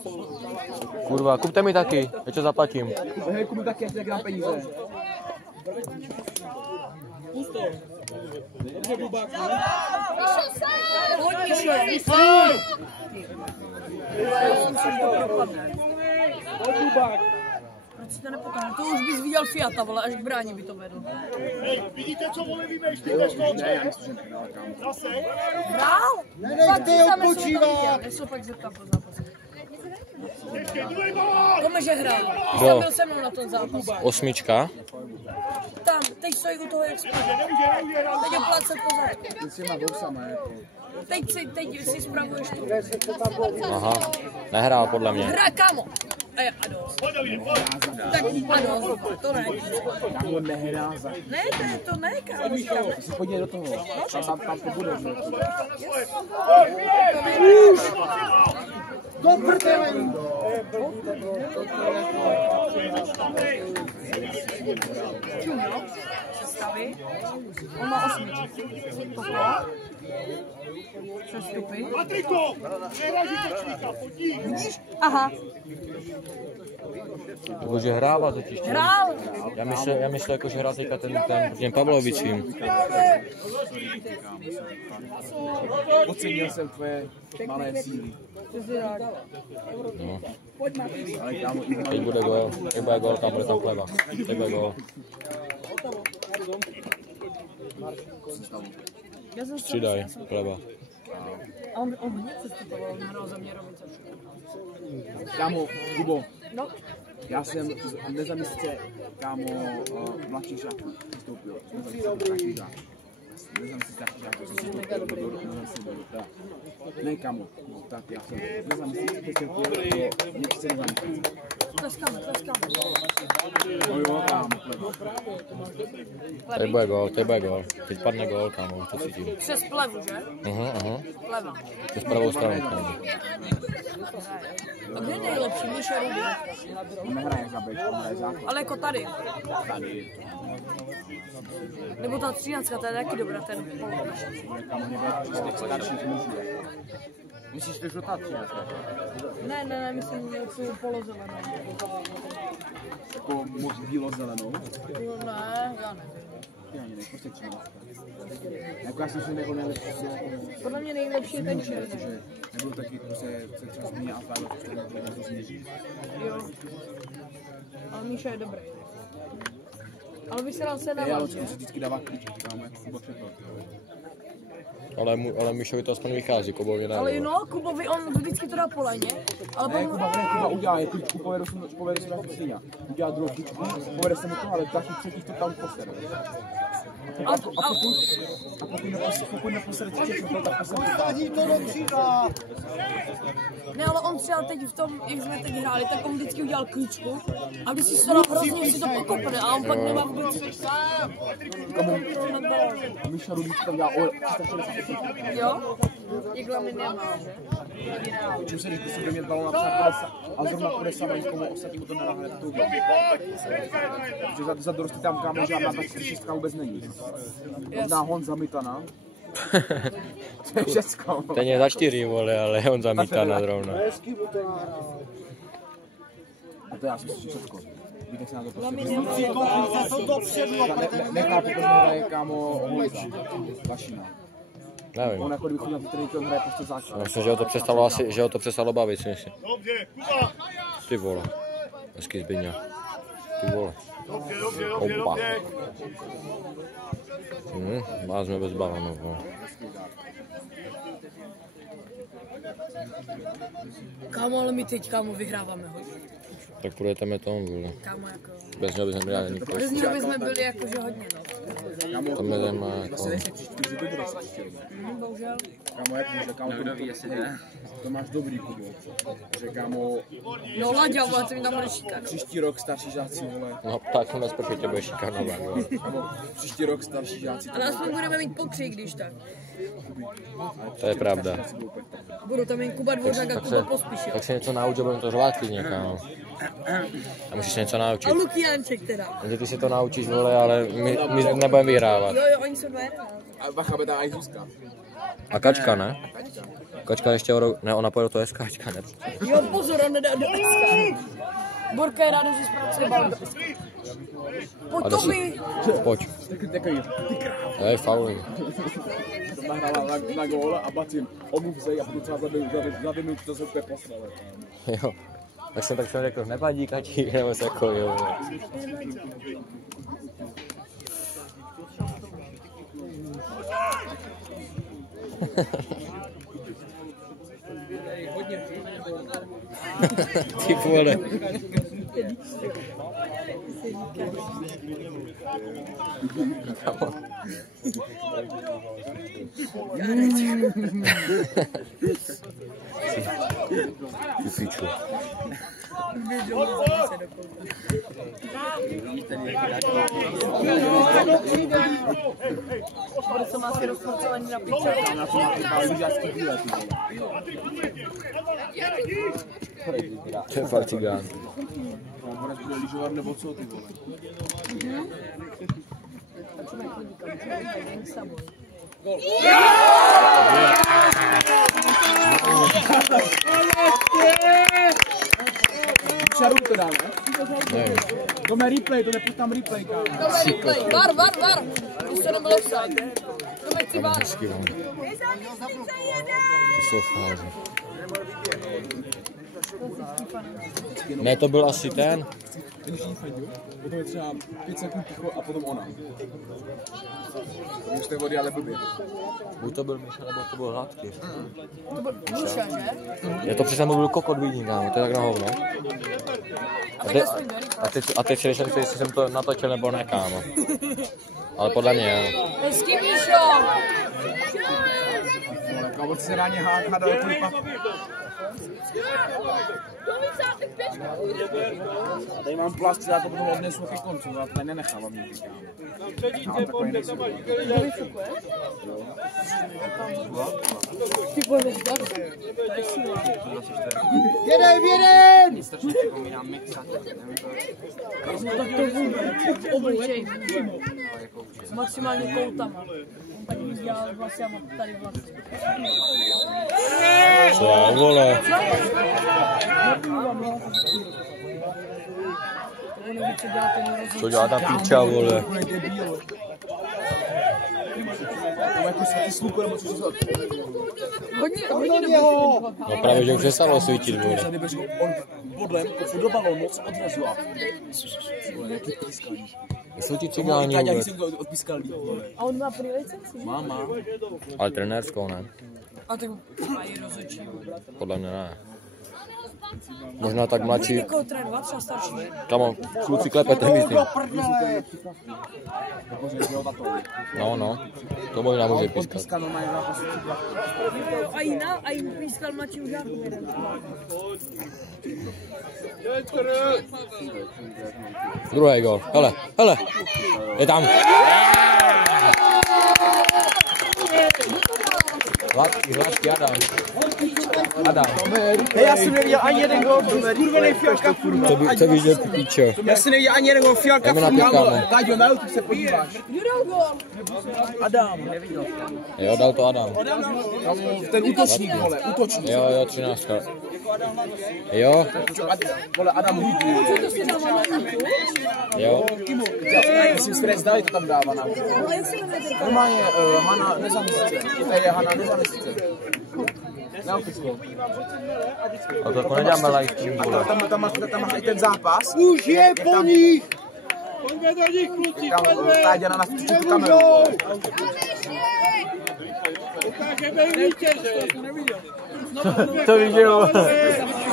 Kurva, kupte mi taky, já to zaplatím. Hej, kupu taky, já ti tak dám peníze. Proč si to nepokáže? To už bys viděl Fiata, vole, až k bráně by to vedl. Hej, vidíte, co vole vymýšlí ve školce? Ne, já myslím, že nehrál, kámo. Zase? Hrál? Nenechejte ho odpočívat! Já se pak zeptám po zápase. Ještě druhý bal! Tome, že hrál. Ty Kdo? jsi byl se mnou na tom zápase. Osmička. Tam, teď stojí u toho, jak spí. Teď ho plácat po zadku. Ty s těma vousama, jako. Teď si spravuješ tu. Aha, nehrál podle mě. Hra, kámo! A dost. Tak a dost, to ne. Kámo, nehrál za... Ne, to ne, kámo. Si podívej do toho. Tam to bude, že? Do prdele! stavy. On má 8. Toto. Přestupy. Aha. Jakože hrával totiž. Hrál. Já myslel jako, že hrál teďka ten Pavlovicím. Ocenil jsem tvoje malé síly. No. Ale kámo, Teď bude gól, tam bude tam chleba. Teď bude gól. Střídaj, chleba. A on hodně přestupoval, on hrál za mě Rovice. Kámo, Kubo, No. já jsem za měsíce, kámo, mladších žáků vystoupil. Ne, kámo, tak já jsem za měsíce vystoupil do měsíce za měsíce. Tleskáme. No jo, kámo, Teď bude gól. Teď padne gól, kámo, to cítím. Přes plevu, že? Aha. Pleva. Přes pravou stranu, kámo. A kde je nejlepší? Míša Rudy. on nehraje za bečku, on hraje za Ale jako tady. tady. Nebo ta 13, to je taky dobrá, ten polovič. Kámo, nebude starších mužů. Myslíš, že to ta 13? Ne, myslím, že tu polozelenou. Jako moc bílo-zelenou? Ne, já nevím. Já ani nevím, prostě 13. Jako já jsem si nebyl nejlepší. Podle mě nejlepší je ten černý. Nebyl taky, se třeba změní a pádlo, protože to změří. Jo. Ale Míša je dobrý. Ale vysral se na Já vás, že? si vždycky dává klíček, kámo, jako Kuba Překlad. Ale Míšovi to aspoň vychází, Kubovi ne. Ale no, Kubovi, on vždycky to dá po leně. Ale Ne, potom... Kuba udělá je klíčku, povede se na stejně. Udělá druhou klíčku, povede se mu to, ale další třetí to tam posede. A pokud neposede třetí, tak posede. Ne, ale on třeba teď v tom, jak jsme teď hráli, tak on vždycky udělal klíčku a když si to hrozně si to pokopne a on pak nemá vůbec. Míša Rudík tam dělá o 360. Jo? Jak vám nemá, že? Čím se když bude mít balon například a zrovna půjde sama někomu ostatnímu to nenáhne, to udělá. Protože za dorosty tam kámo žádná ta 46 vůbec není. Možná Honza Mitana. To je všecko. Ten je za 4, vole, ale on zamítá na zrovna. A to já si myslím všecko. Víte, se na to prostě nechápu, proč hraje kámo Honza. Vašina. Nevím. On jako kdyby chodil na ty tréninky, on hraje prostě základ. Myslím, že ho to přestalo bavit, si myslím. Ty vole. Hezký Zbyňa. Ty vole. Opa. Má jsme bez balonu, vole. Kámo, ale my teď, kámo, vyhráváme ho. Tak půjdeme tomu, vole. Kámo, jako... Bez něho bychom byli ani Bez něho bychom byli jakože hodně, no. To mě zajímá, jako... Bohužel. Kámo, jak může, kámo, to máš dobrý, Kubo. Že kámo... No, Laďa, vole, ty mi tam bude šikanovat. Příští rok starší žáci, vole. No, tak u nás proti tě bude šikanovat, vole. Kámo, příští rok starší žáci. Ale aspoň budeme mít pokřik, když tak. To je pravda. Budu tam jen Kuba Dvořák a Kuba Pospíšil. Tak se něco nauč, budeme to řvát klidně, kámo. A musíš se něco naučit. A Lukiánček teda. Takže ty si to naučíš, vole, ale my nebudeme vyhrávat. Jo, oni jsou dvě. A bacha bedá i Zuzka. A Kačka, ne? Kačka ještě ne, ona pojde do toho SKčka, ne? Jo, pozor, on nedá do SK. Borka je ráda, že zpracuje balon do SK. Pojď to mi. Pojď. To je faul. Nahrála na gól a bacím, omluv se a budu třeba za minut, to se úplně posrali. Jo. Tak jsem řekl, nevadí Kačí, nebo se jako jo. Ty vole. Ty piču. Bude to má si rozporcovaný na piču. To je fakt cigán. Bude lyžovat nebo co, ty vole? Čaru to dáme. Nevím. To mé replay, to nepůjď tam replay, kámo. To je replay. Var. Už se nebylo offside. To je chci var. To jsou fáze. Ne, to byl asi ten. Potom je třeba 5 sekund ticho a potom ona. Už té vody ale blbě. Buď to byl Míša, nebo to byl Hladký. To byl Míša, že? Je to přesně byl kokot vidí, kámo, to je tak na hovno. A teď si řeším, jestli jsem to natočil nebo ne, kámo. Ale podle mě jo. Hezky, Míšo! Kámo, se ráně háká do klipa. Tady mám plast, já to potom odnesu ke koncu, já tady nenechávám nikdy, kámo. Já takový nejsem. Ty budeš dát? Jeden! Tak to vůbec, obličej. S maximálně koutama. On tady dělal vlastně a tady vlastně. Co, vole? Co dělá ta píča, vole? No právě, že už přestalo svítit, vole. On bodlem, pokud do balónu moc odrazil a... Jsou ti cigáni vůbec. A on má prý licenci? Má. Ale trenérskou ne. A tak mají rozhodčí. Podle mě ne. Možná tak mladší. Může někoho trénovat, třeba starší. Kamo, kluci klepete, myslím. No. To možná může pískat. A jiná pískal mladší už žádný jeden. Druhý gol. Hele. Je tam. Hladký Adam. Já jsem neviděl ani jeden gol, kurvenej Fialka, kurva. Co víš, že píčo? Já jsem neviděl ani jeden gol, Fialka, kurva. Táďo, na YouTube se podíváš. Adam, neviděl. Jo, dal to Adam. Ten útočník, vole, útočník. Jo, 13. Jo. Vole, Adam Hudí. Jo. Myslím, že Stres Dali to tam dává na útočník. Normálně Hana nezávislice. Hana nezávislice. A to neděláme live stream, vole. Tam máš i ten zápas. Už je po nich! Pojďme do nich, kluci, Tam Táďa na nás včetku kameru. ukážeme jim vítěze. To viděl.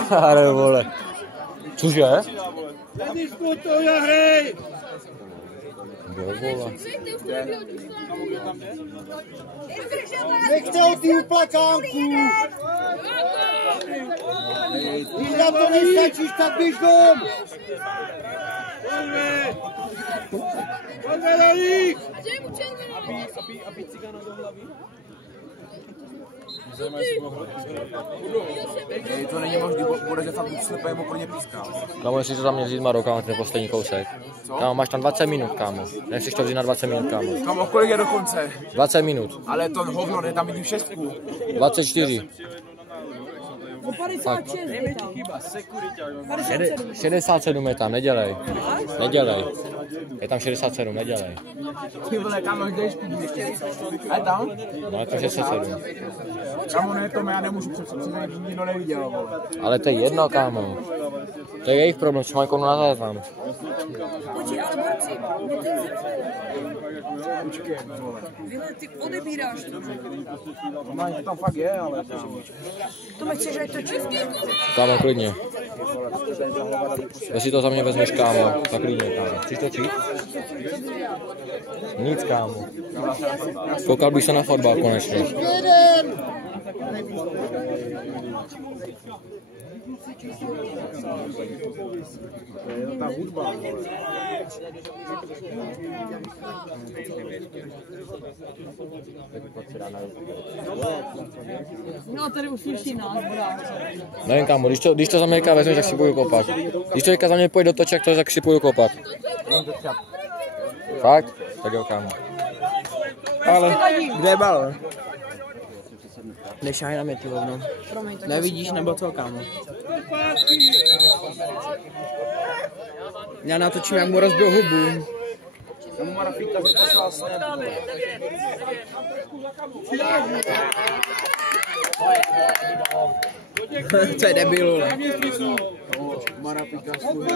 Ale vole. Cože? Nediskutuj a hrej. Jo, vole. Nechte o ty uplakánku! Když na to nestačíš, tak běž dom! Pojďme do nich. Aby cigana do hlavy? To není možný, bude, že fakt už slepému pro ně píská. Kámo, jestli to za mě vzít Maro, kámo, ten poslední kousek. Kámo, máš tam 20 minut, kámo. Nechceš to vzít na 20 minut, kámo. Kámo, kolik je do konce? 20 minut. Ale to hovno, ne, tam vidím 6. 24. 56 je tam. 67 je tam, nedělej. Je tam 67, nedělej. Ty vole, kámo, kde jsi ještě? A je tam? No, je to 67. Kámo, ne, to já nemůžu přepsat, nikdo neviděl, vole. Ale to je jedno, kámo. To je jejich problém, co mají konu na záznam. Počkej, ale borci, Vyle, ty odebíráš to. No, tam fakt je, ale... To mi chceš, ať točit? Kámo, klidně. Jestli to za mě vezmeš, kámo, tak klidně, kámo. Chceš točit? Nic, kámo. Koukal bych se na fotbal konečně. Ta hudba, vole. No, tady uslyší nás, bráce. Nevím, kámo, když to za mě vezmeš, tak si půjdu kopat. Když to za mě půjde do toček, tak si půjdu kopat. Fakt? Tak jo, kámo. Ale kde je balon? Nešahaj na mě, ty hovno. Nevidíš nebo co, kámo? Já natočím, jak mu rozbil hubu. Já mu Marafíka poslal snap. Co je debil? Marafíka svůj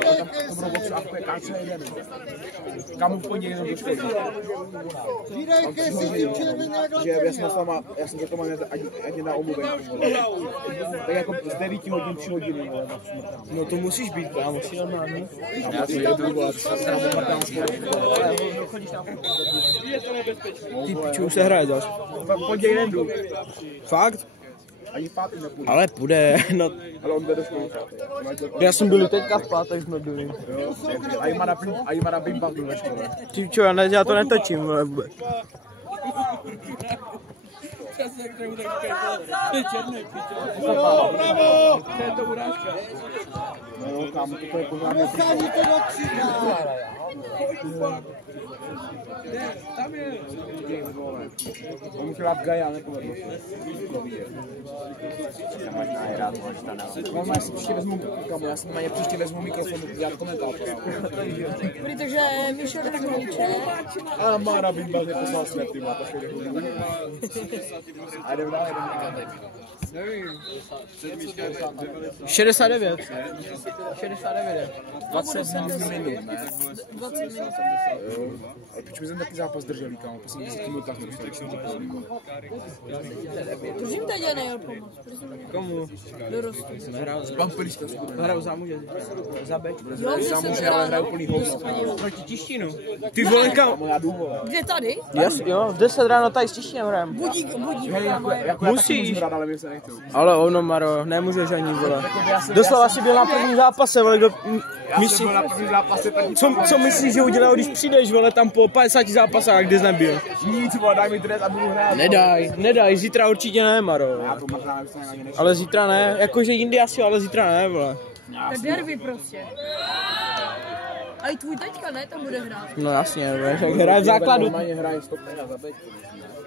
tam robotu a v káče jeden. Kamu v pondělí jenom do školy. Že já jsem to mám ať na omluvenku. Tak jako z 9 hodin, 3 hodiny. No to musíš být, kámo, si normální. Já si jedu volat, Ty piču, už se hraje zas. pondělí nejdu. Fakt? Ani v pátek nepůjdu. Ale půjde, no. Ale on jde do školy. Já jsem byl teďka v pátek, jsme byli. A jí má na bimbang ve škole. Ty čo, já to netočím, vole, vůbec. No, kámo, to je pořádně. On musí dát Gaja, nepovedlo se. Já si příště vezmu, kámo, já si na ně příště vezmu mikrofon, dělat komentátora. Takže Míšo Rozmíče. A Mára Bimbal neposlal snap, ty má takový dobrý. A jdeme dál, nevím. 69. 69. 20 minut, ne? 20 minut. Ale počkej, jsem taky zápas držel, kámo, poslední 10 minutách nedostali, jsem to pozoril. Proč jim tady nejel pomoct? Komu? Dorostu. Vampirička se bude. Hraju za muže. Za beč. Jo, Za muže, ale hraju plný hovno. Proti Tištinu. Ty vole, kámo. Já jdu, vole. Kde tady? Jo, v 10 ráno tady s Tištinem hrajem. Budík, Musíš. Hrát, ale mě se nechtěl. Ale ono, Maro, nemůžeš ani, vole. Doslova si byl na prvním zápase, vole, kdo... Myslíš, na první zápase, Co myslíš, že udělal, když přijdeš, vole, tam po 50 zápasách, kdy jsi nebyl? Nic, vole, daj mi dres a budu hrát. Nedaj, zítra určitě ne, Maro. Ale zítra ne, jakože jindy asi, ale zítra ne, vole. To je derby prostě. A i tvůj teďka, ne, tam bude hrát. No jasně, vole, tak hraje v základu. Normálně hraje stopera za beč.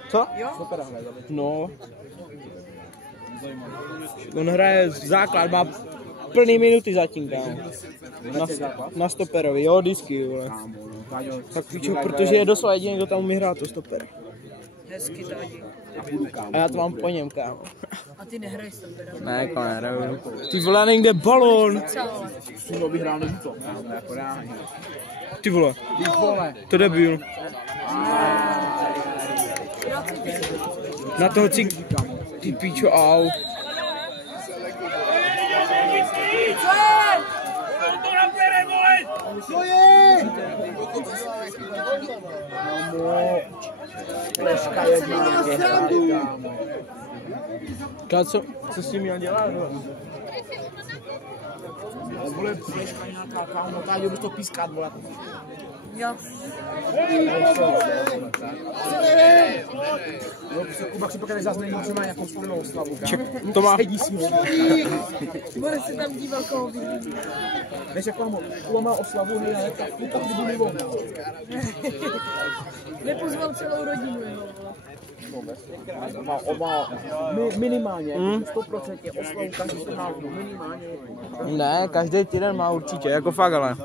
Co? Stopera hraje za beč. No. On hraje základ, má plný minuty zatím, kámo. Na stoperovi, jo, disky, vole. Tak pičo, protože je doslova jediný, kdo tam umí hrát to stoper. Hezky tady. A já to mám po něm, kámo. A ty nehraj stopera. Ne, jako nehraju. Ty vole, někde balón. Suno by hrál než to, kámo, jako reálně. Ty vole. To debil. Na toho cink... Ty pičo, au. Co je? Pleška jedna. Co s tím měl dělat? Vole, pleška nějaká, kámo, tady bys to pískat, vole. Jo. Kuba si pokaže zase nejde, že má nějakou spolnou oslavu. To má... Bude se tam dívat, koho vidí. Než jako Kuba má oslavu, hej, ale tak to lidi nevolno. Nepozval celou rodinu, jo. On má minimálně, 100% oslavu každý se má minimálně. Ne, každý týden má určitě, jako fakt, ale.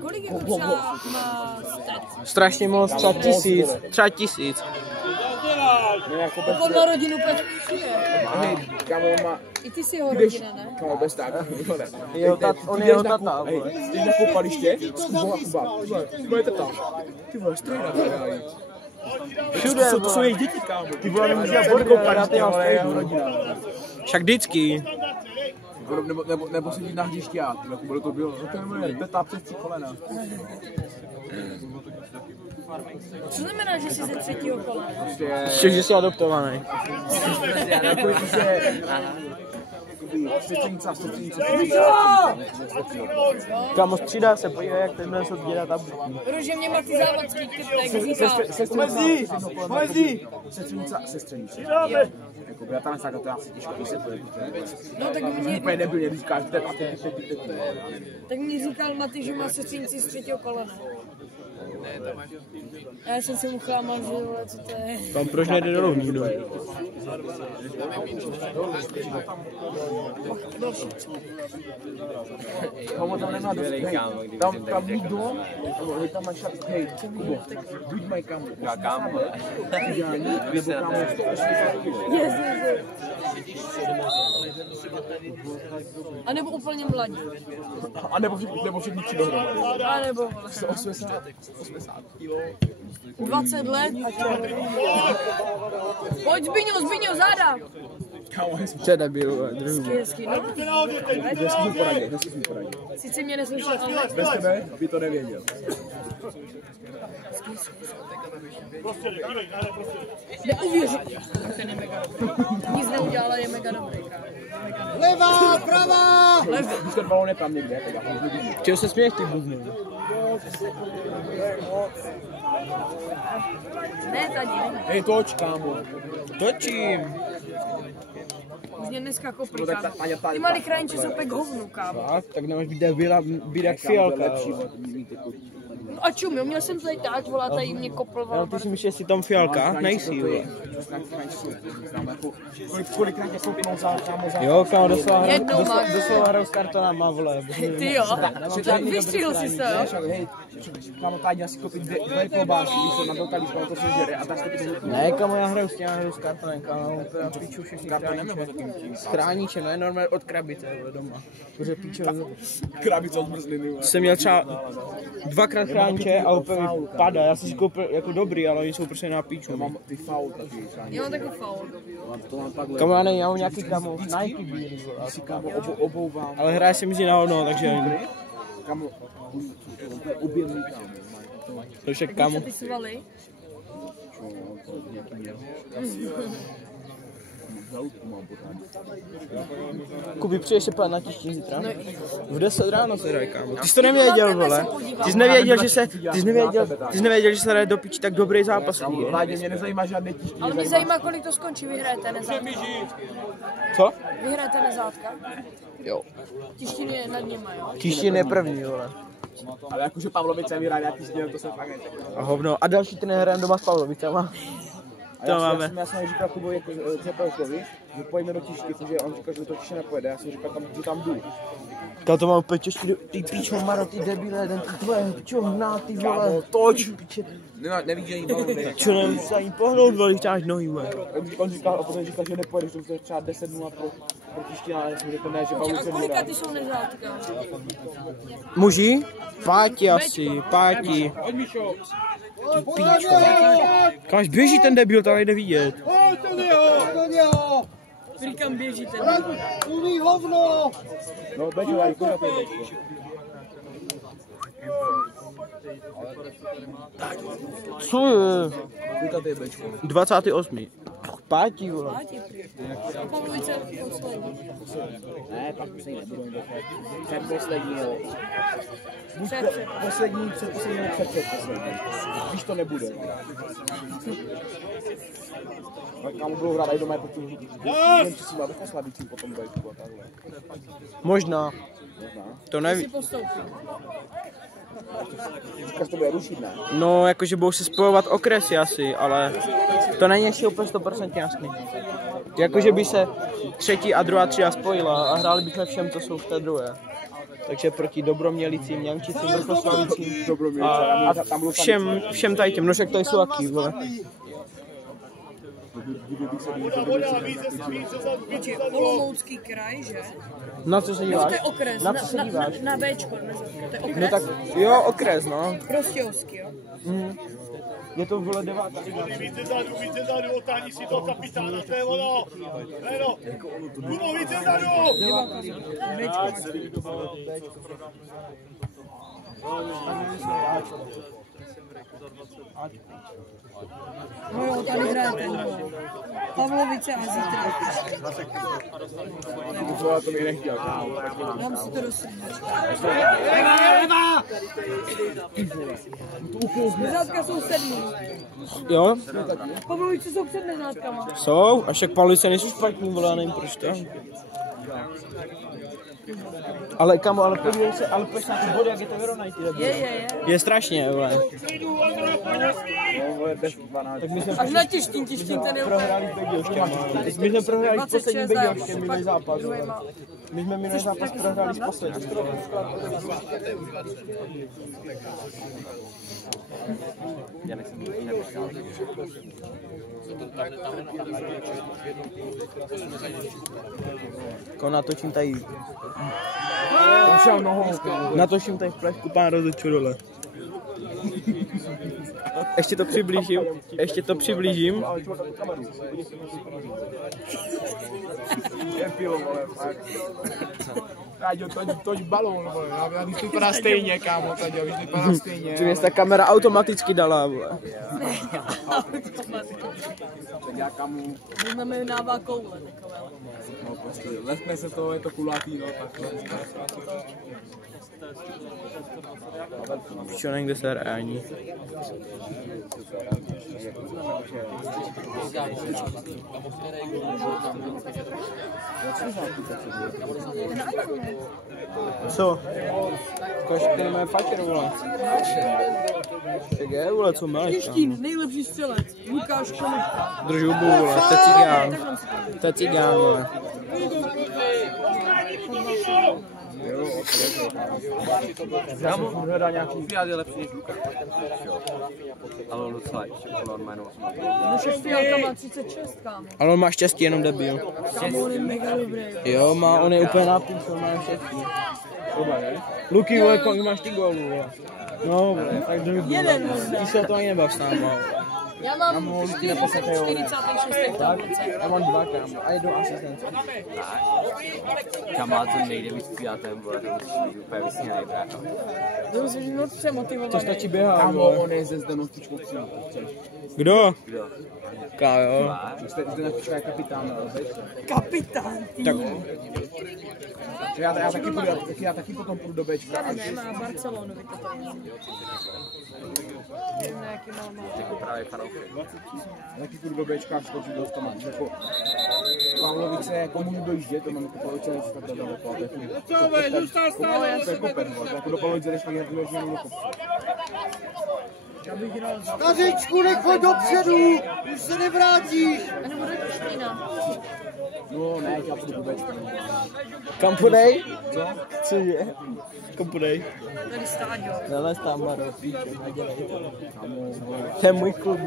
Kolik jako třeba má stat? Strašně moc, třeba 1000. On má rodinu přijde. Kámo, on má... I ty jsi jeho rodina, ne? Kámo, bez tak. On je jeho tata, vole. Ty na koupaliště, Kuba, moje tata. Ty vole, strojna, Všude, to jsou jejich děti, kámo. Ty vole, nemůžu já koupaliště, ale jeho rodina. Však vždycky. Nebo sedí na hřišti a bylo to bylo. To je moje teta přes 3 kolena. Co znamená, že jsi ze 3. kola? Že jsi adoptovaný. Kámo, střídá se, podívej, jak ten dnes od děda tam. Protože mě má ty závodský typek říká. Sestřenice. jako Bratanec, to já si těžko vysvětluji. No tak mě... Úplně nebyl, říkáš, Tak mi říkal Maty, že má sestřenici z 3. kolena. Já jsem si mu chlámal, že vole, co to je. Tam proč nejde dolů nikdo? Komu tam nemá dost, hej, tam nikdo, hej, tam máš, hej, Kubo, buď mají kámo. Já kámo. Nebo kámo 180 kg. A nebo úplně mladí. A nebo všichni tři dohromady. A nebo 180 kg. 20 let a černý. Pojď Zbyňo, záda. Co debil, druhý. Hezky, no. Hezky mi poradě. Sice mě neslyšel, ale... Bez tebe by to nevěděl. Neuvěřil. Nic neudělal, je mega dobrý. Levá, pravá! Když ten balón je tam někde, tak já ho vidím. Čeho se směješ ty buzny? Ne, tady. Hej, toč, kámo. Točím. Už mě dneska kopli, kámo. Ty malý chránči jsou pek hovnu, kámo. Tak nemáš být jak fialka. A čum, jo, měl jsem tady táč, volá, tady mě kopl, volá. Ty si myslíš, že jsi tam fialka? Nejsi, jo. Kolikrát je koupnou za kámo za... Jo, kámo, doslova hraju s kartonama, vole. Ty jo, tak vystřihl si se, jo. Hej, kámo, tady asi koupit dvě klobásy, když se na velký spal, to se žere a tak se koupit... Ne, kámo, já hraju s kartonem, kámo, já píču všechny chráníče, ne, normálně od krabice, doma. Protože píču... Krabice od zmrzliny. Jsem měl třeba dvakrát chrániče a úplně padá, já jsem si koupil jako dobrý, ale oni jsou prostě na píču. Mám ty faul taky. Já mám takový faul. Kámo, já mám nějaký kámo Nike bílý, si kámo obouvám. ale hraje se mi zdi na hodno, takže... Kámo, objemný kámo. To však kámo. Ty svaly? Kubi, přijdeš se pát na tištění zítra? V 10 ráno se hraje, kámo. Ty jsi to nevěděl, vole. Ty jsi nevěděl, že se hraje do piči tak dobrý zápas. Vládě, mě nezajímá žádné tištění. Ale mě zajímá, kolik to skončí, vyhrajete nezátka. Co? Vyhrajete nezátka? Jo. Tištiny je nad něma, jo? Tištění je první, vole. Ale jakože Pavlovice vyhraje nějaký směr, to se fakt nečeká. A hovno. A další ty nehrajeme doma s Pavlovicema. To máme. Já jsem říkal Kubovi Cepelkovi, že pojďme do Tišky, protože on říkal, že do Tiště nepojede, já jsem říkal, že tam jdu. Kámo, to mám úplně těžký, ty píčo Maro, ty debile, jeden ty tvoje čohná, ty vole. Kámo, toč! Nevíš, že jí balon. Čo nevím se ani pohnout, vole, když táš nohy, vole. On říkal, a potom říkal, že nepojede, že to je třeba 10-0 pro Tiště, ale já jsem řekl, ne, že Pavlovice A kolika ty jsou nezátka? Muži? Páti asi, páti. Ty píčo. Káž běží ten debil, to nejde vidět. Do něho! Říkám, běží ten. Umí hovno! No, Bečo, já děkuji za to, Bečko. Co je? Kulka ty, Bečko. 28. Páti, vole. A Pavlovice poslední. Ne, pak se jí nebudou jít před poslední, jo. Poslední, předposlední nebo předposlední. Víš, to nebude. Ale kámo budou hrát i doma, protože nevím, či si má do Slavícím potom Bečku a takhle. Možná. To neví. Říkáš, to bude rušit, ne? No, jakože budou se spojovat okresy asi, ale to není ještě úplně 100% jasný. Jakože by se třetí a druhá třída spojila a hráli bychom všem, co jsou v té druhé. Takže proti Dobromělicím, Němčicím, Vrchoslavicím a všem tady těm, no však tady jsou aký, vole. Olomoucký kraj, že? Na co se díváš? To je okres, Na co se díváš? na Bčko, to je okres? No tak, jo, okres, no. Prostějovský, jo? Je to, vole, 9. Více zadu, otáhni si toho kapitána, to je ono. Leno, Kubo, více zadu! No jo, tady hraje ten Pavlovice a zítra. To bych nechtěl. Dám si to do srdíčka. Nezátka jsou 7. Jo? Pavlovice jsou před nezátkama. Jsou, a však Pavlovice nejsou špatný, vole, já nevím proč to. Ale kamo, ale podívej se, ale pojď na ty body, jak je to vyrovnají ty dobře. Je strašně, vole. Tak my jsme až na těštín ten je prohráli s Bedějoštěm. My jsme prohráli s posledním Bedějoštěm, minulý zápas. My jsme minulý zápas prohráli s posledním. Natočím tady. Natočím tady flašku pán rozhodčů dole. Ještě to přiblížím. Ještě to přiblížím. Táďo, toť balón, vole. Já bych vypadá stejně, kámo, Táďo, víš, vypadá stejně. Ty mě ta kamera automaticky dala, vole. Znamenává koule takové. No prostě, leskne se to, je to kulatý, no, tak. Čo někde se hraje ani. Co? Kož, který má fačer, vole. Tak je, vole, co máš? Těštín, nejlepší střelec, Lukáš Komiška. Drž hubu, vole, to je cigán. To je cigán, vole. Já mu hledá nějaký Fiat je lepší než Lukáš. Ale on docela ještě kolor jméno 8. No Šestiálka má 36, kámo. Ale on má štěstí, jenom debil. Kámo, on je mega dobrý. Jo, má, on je úplně nápůl, on má štěstí. Luky, vole, kolik máš ty gólů, vole? No, vole, tak drž hubu. Jeden možná. Ty se o to ani nebav s náma. Já mám 46. Já mám 2, kámo, a jedu asistence. Kamal to nejde víc Fiatem, vole, to musíš být úplně vysněnej, brácho. To musíš být moc přemotivovaný. To stačí běhat, kámo, vole. on je ze Zdenostičkou v cílu. Kdo? Kdo? Kájo. Zdenostička je kapitán, ale Kapitán, ty. Tak. Já taky potom půjdu do Bčka. Tady nemá Barcelonu vykopaný. Nějaký má. Jako právě fanoušek. Taky půjdu do Bčka, až skočím do stoma. Jako Pavlovice, jako můžu dojíždět, to mám jako Pavlovice, ale tak daleko. To je kopec, jako do Pavlovice jdeš tak jenom do kopce. Stařičku, nechoď dopředu, už se nevrátíš. A nebo do Těštína. No ne, já půjdu do Bčka. Kam půjdej? Co? Cože? Kam půjdej? Tady Stáďo. Nelez tam, Maro. To je můj klub.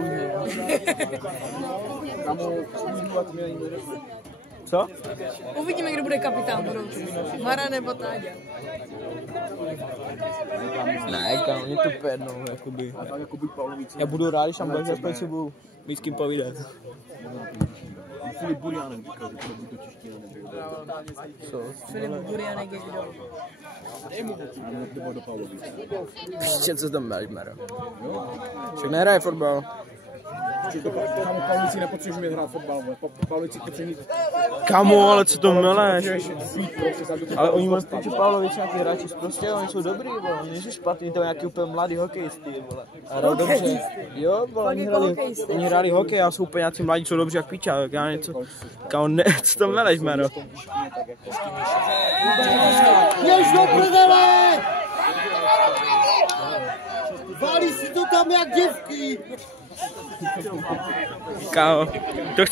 Kamu, smívat mě někdo řekne. Co? Uvidíme, kdo bude kapitán budoucí. Mara nebo Táďa. Ne, kam, mě to pedno, jakoby. A tak jako buď Pavlovice. Já budu rád, když tam budeš aspoň si budu mít s kým povídat. Filip Burianek říkal, že to nebude to Čeština nebo Co? Filip Burianek je kdo? nebo do Pavlovice. Ještě co tam máš, Maro? Však nehraje fotbal. Kamu, Pavlovici nepotřebujeme hrát fotbal, Pavlovici potřebují... Kamo, ale co to meleš? Prostě Ale oni mají spíš Pavlovici nějaký hráči prostě, oni jsou dobrý, vole, oni nejsou špatný, to je nějaký úplně mladý hokejistý, vole. A hrál dobře. Jo, vole, oni hráli hokej a jsou úplně nějací mladí, jsou dobří jak piča, tak já něco... Kamo, ne, co to meleš, Maro? Běž do prdele! Válí si to tam jak děvky! Kámo, to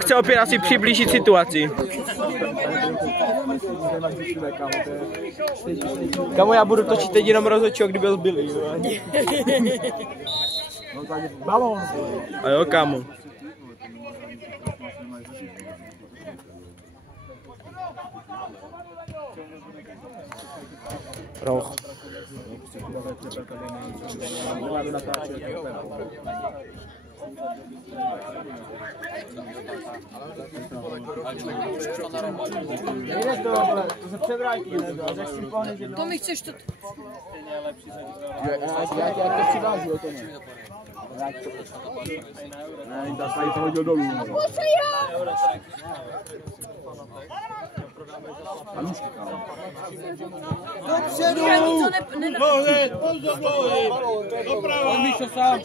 chce opět asi přiblížit situaci. Kámo, já budu točit teď jenom rozhodčího, kdyby byl zbylý. Balón. A jo, kámo. Roh. Nejde to, ale to se převrátí, nebo a si pohneš jednou. To mi chceš to... Já tě přivážu o to ne. Ne, tak tady to hodil dolů. A nůžky, kámo. Dopředu! Doprava! Míšo sám!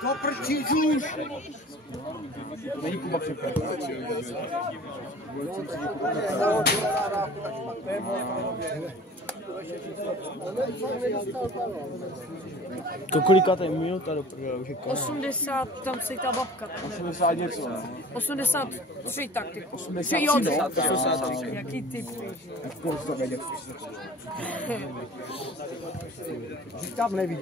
To prčí už! Není Kuba připraven. To kolikátá je minuta do prdele, už je konec. 80, tam se ta babka. 80 něco, ne? 83 tak ty. 83, no. 83. Jaký typ? Kolik to vědět? Říkám neví.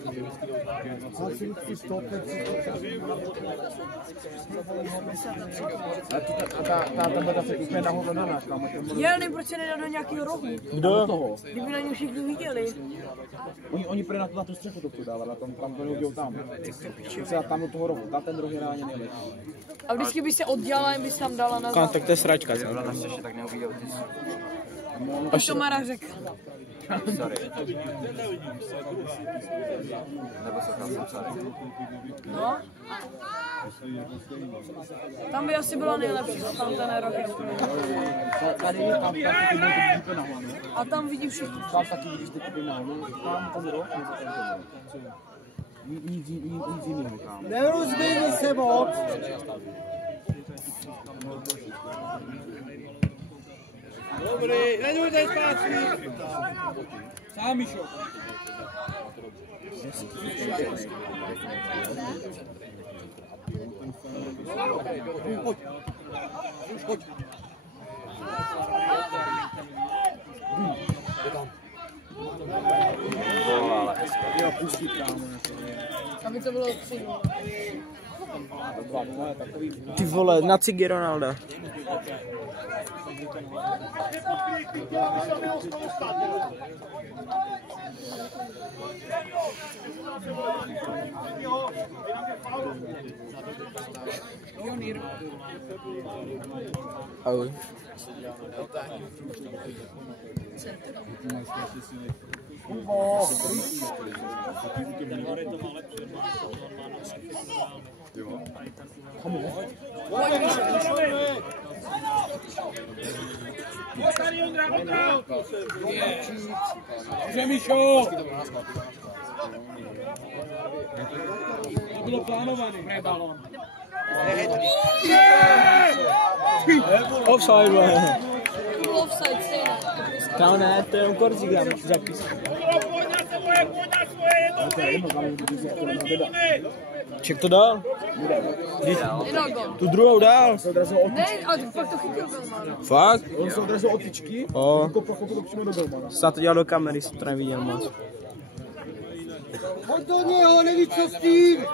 A ta tableta se úplně nahoru na nás, kámo. Já nevím, proč se nedá do nějakého rohu. Kdo? Toho. Kdyby na něj všichni viděli. Oni prý na tu střechu to dávali, tam to neudíl tam. Třeba tam do toho rohu, tam ten roh je ráně nejlepší. A vždycky by se oddělala, jen by se tam dala nazad. Tak to je sračka. Tak neuviděl ty. Až to Mara řekl. Sorry. Nebo se tam sorry. No. Tam by asi byla nejlepší, tam ten roh je. Tady je tam taky byl to na hlavu. A tam vidím všechno. Tam taky vidíš ty kupy na hlavu. Tam ten roh, nic jiného, kámo. Nerozběhni se moc! Dobrý, nedůjde zpátky. Sám Míšo. Pojď. Jo, pustit, kámo. Aby to bylo 3. Ty vole, na cigy Ronalda. Ahoj. Že Míšo! To bylo plánovaný. Balón. Offside, Offside, stejně. Kámo ne, to je jenom korzík, já můžu zapis. Ček to dál. Tu druhou dál. Ne, ale fakt to chytil Belman. Fakt? On se odrazil od tyčky, kopl to přímo do Belmana. Snad to dělal do kamery, jsem to neviděl moc. Pojď do něho, neví co s tím!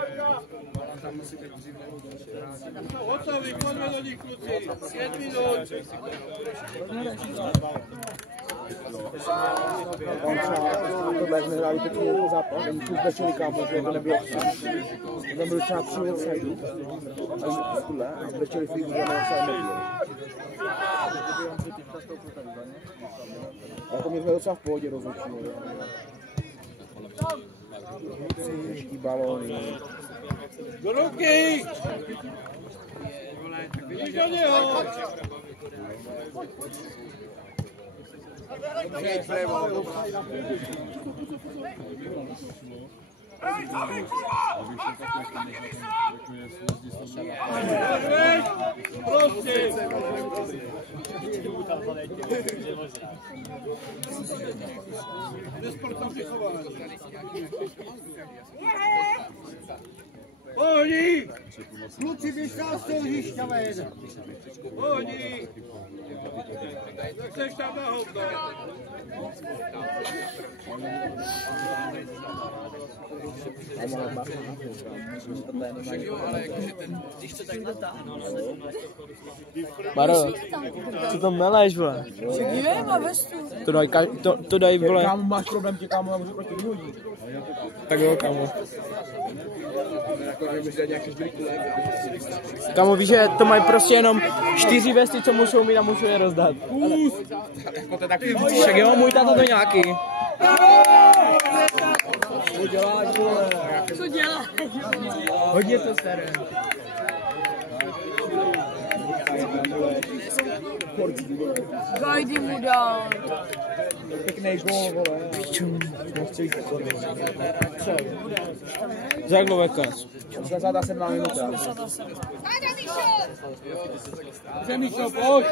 Hotovi, pojďme do nich, kluci. 5 minut. Tohle jak nehráli teď zápas, oni tu večeli kámo, že to nebylo offside. Tam byl třeba 3 offsidů, a večeli fíku, že na offside nebylo. A to mě jsme docela v pohodě rozhodčili. Těžký balóny. Do ruky! Vidíš do něho! Prostě! Nesportovně chované. Pohodí! Kluci, běž nás z toho hřišťa ven! Pohodí! Chceš tam na hovno? Maro, co to meleš, vole? Je, má vestu. To daj, vole. Kámo, máš problém, tě kámo, já můžu proti vyhodit. Tak jo, kámo. Kamo, víš, že to mají prostě jenom 4 vesty, co musou mít a musou je rozdat. Však jo, můj táta to nějaký. Co děláš, vole? Co děláš? Hodně to staré. Gajdy mu dal. Pěkný gól, vole. Piču, nechci jít. Zagloveka. 87 minuta. Zemíšo, pojď!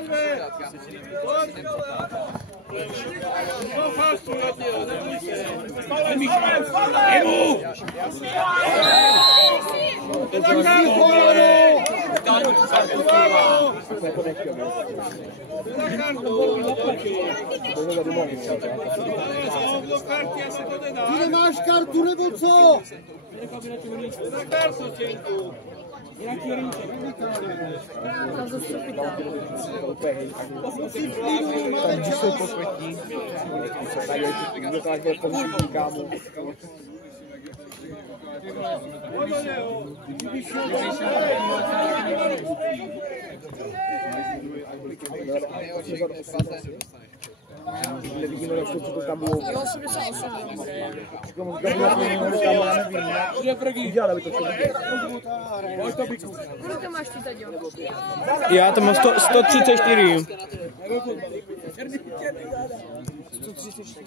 Ty nemáš kartu nebo co? Takže jsou posvětí. Dokáže pomoci kámu. Nevidíme, jak to tam bylo. Jo, 88. Kolik to máš ty, Taďo? Já tam mám 134. 134.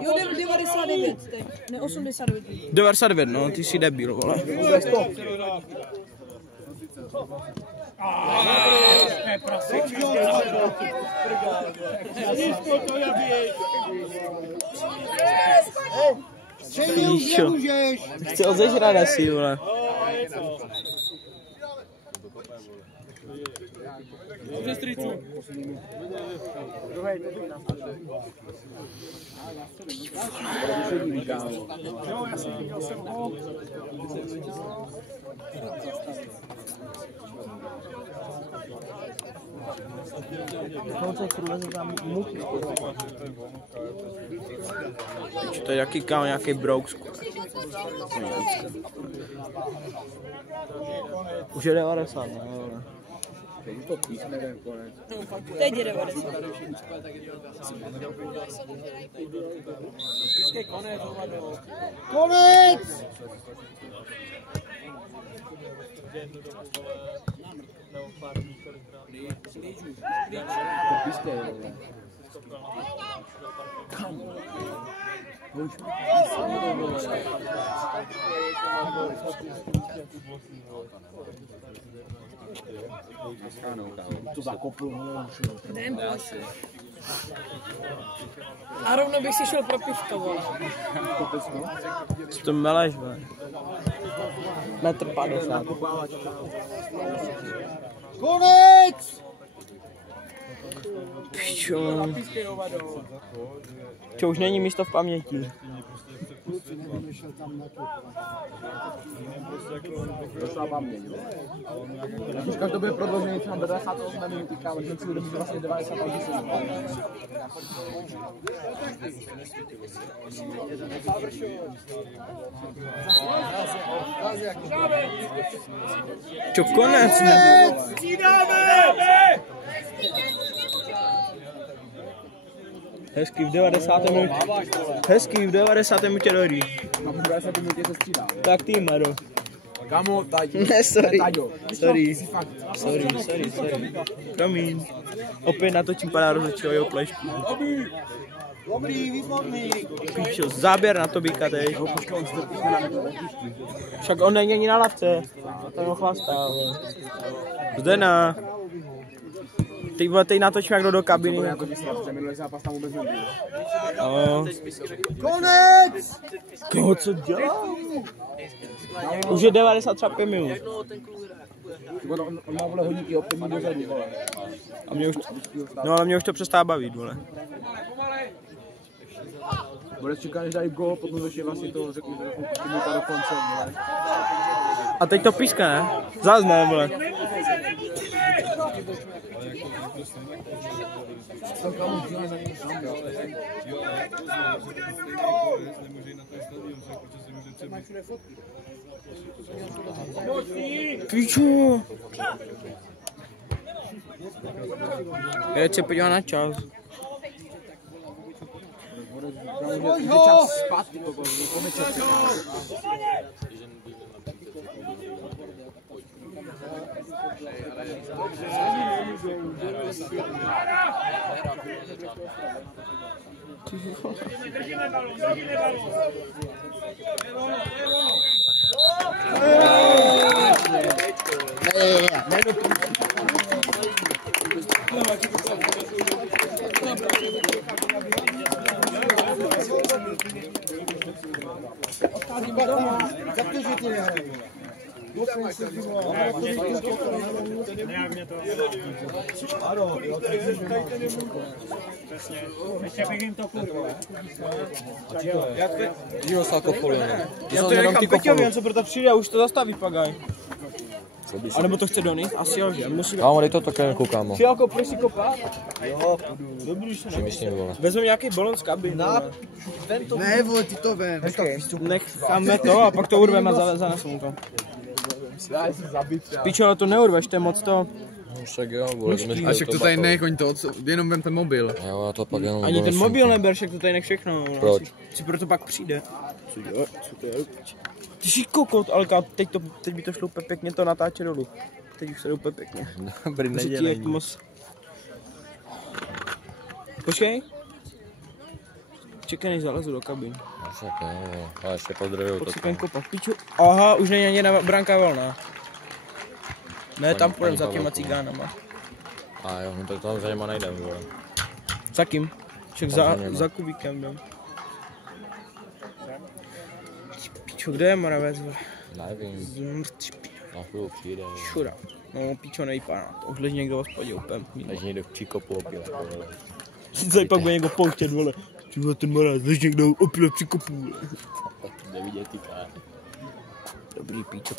Jo, 99 teď. Ne, 89. 99, no, ty jsi debil, vole. Píšo. Chci odežrat asi, vole. To je jaký kámo, nějaký brouk. Už je 90, ne? Teď je 90. Konec! To zakopl, A rovno bych si šel pro pivko, vole. To meleš, vole. 1,50 m. Konec! Pičo. Čo, už není místo v paměti. Došla paměť. Už každý bude prodloužený třeba do 98 minuty, kámo, že si budeme vlastně 98 minut. Čo, konec? Hezký v 90. minutě. Hezký v 90. minutě dobrý. Na 90 minutě se střídá. Tak ty, Maro. Kámo, Taďo. Ne, sorry. Taďo. Sorry. Promiň. Opět natočím pana rozhodčího jeho plešku. Dobrý, výborný. Píčo, záběr na to býka teď. Však on není ani na lavce. Ten ho chlastá. Zdena. Teď natočím jak do kabiny. Minulý zápas tam vůbec nebyl. Konec! Koho, co dělá? Už je 93 minut. On má vole hodníky opět minut dozadu, vole. A mě už, no ale mě už to přestává bavit, vole. Bude čekat, než dají gól, potom začne vlastně to řeknu, že minuta do konce, vole. A teď to píska, ne? Zás ne, vole. Piču. Jde se podívat na čas. Je čas spát, Držíme balón, držíme balón. Jak to, že ty nehrají? Nějak mě to... Ano, jo, Ještě bych jim to kurva. Dílo se alkoholu, ne? Já to nechám Peťovi, on se proto přijde a už to zastaví pagaj. A nebo to chce donést? Asi jo, že? Musíme... Kámo, dej to také koukám. Fialko, půjdeš si kopat? jo, Dobrý, že Přemýšlím, vole. vezmeme nějaký balon z kabiny. ne, vole, ty to ven. Necháme to a pak to urveme a zaneseme to. Pičo, ale to neurveš, to je moc to. Však jo, vole. A však to tady nech, oni to, jenom vem ten mobil. Jo, já to pak jenom... Ani ten mobil neber, však to tady nech všechno. Proč? Si proto pak přijde. Co to je? Ty jsi kokot, Alka, teď by to šlo úplně pěkně to natáče dolů. Teď už se jde úplně pěkně. Dobrý, nedělej. Počkej. Čekaj, než zalezu do kabiny. Však jo, ale ještě pozdravil to. Potřebujem kopat. Piču. Aha, už není ani branka volná. Ne, tam půjdem za těma cigánama. A jo, no to tam za něma nejdem, vole. Za kým? Však za Kubíkem jdem. Pičo, kde je Moravec? Nevím. Na chvíli přijde. Šura. No, pičo, nejvypadá. To už leží někdo v hospodě úplně. Leží někdo v příkopu opět, vole. Tady pak bude někdo pouštět, vole. Čuva ten Moravec, leží někdo opět v příkopu, vole. Nevidět ty káry. Dobrý píčo.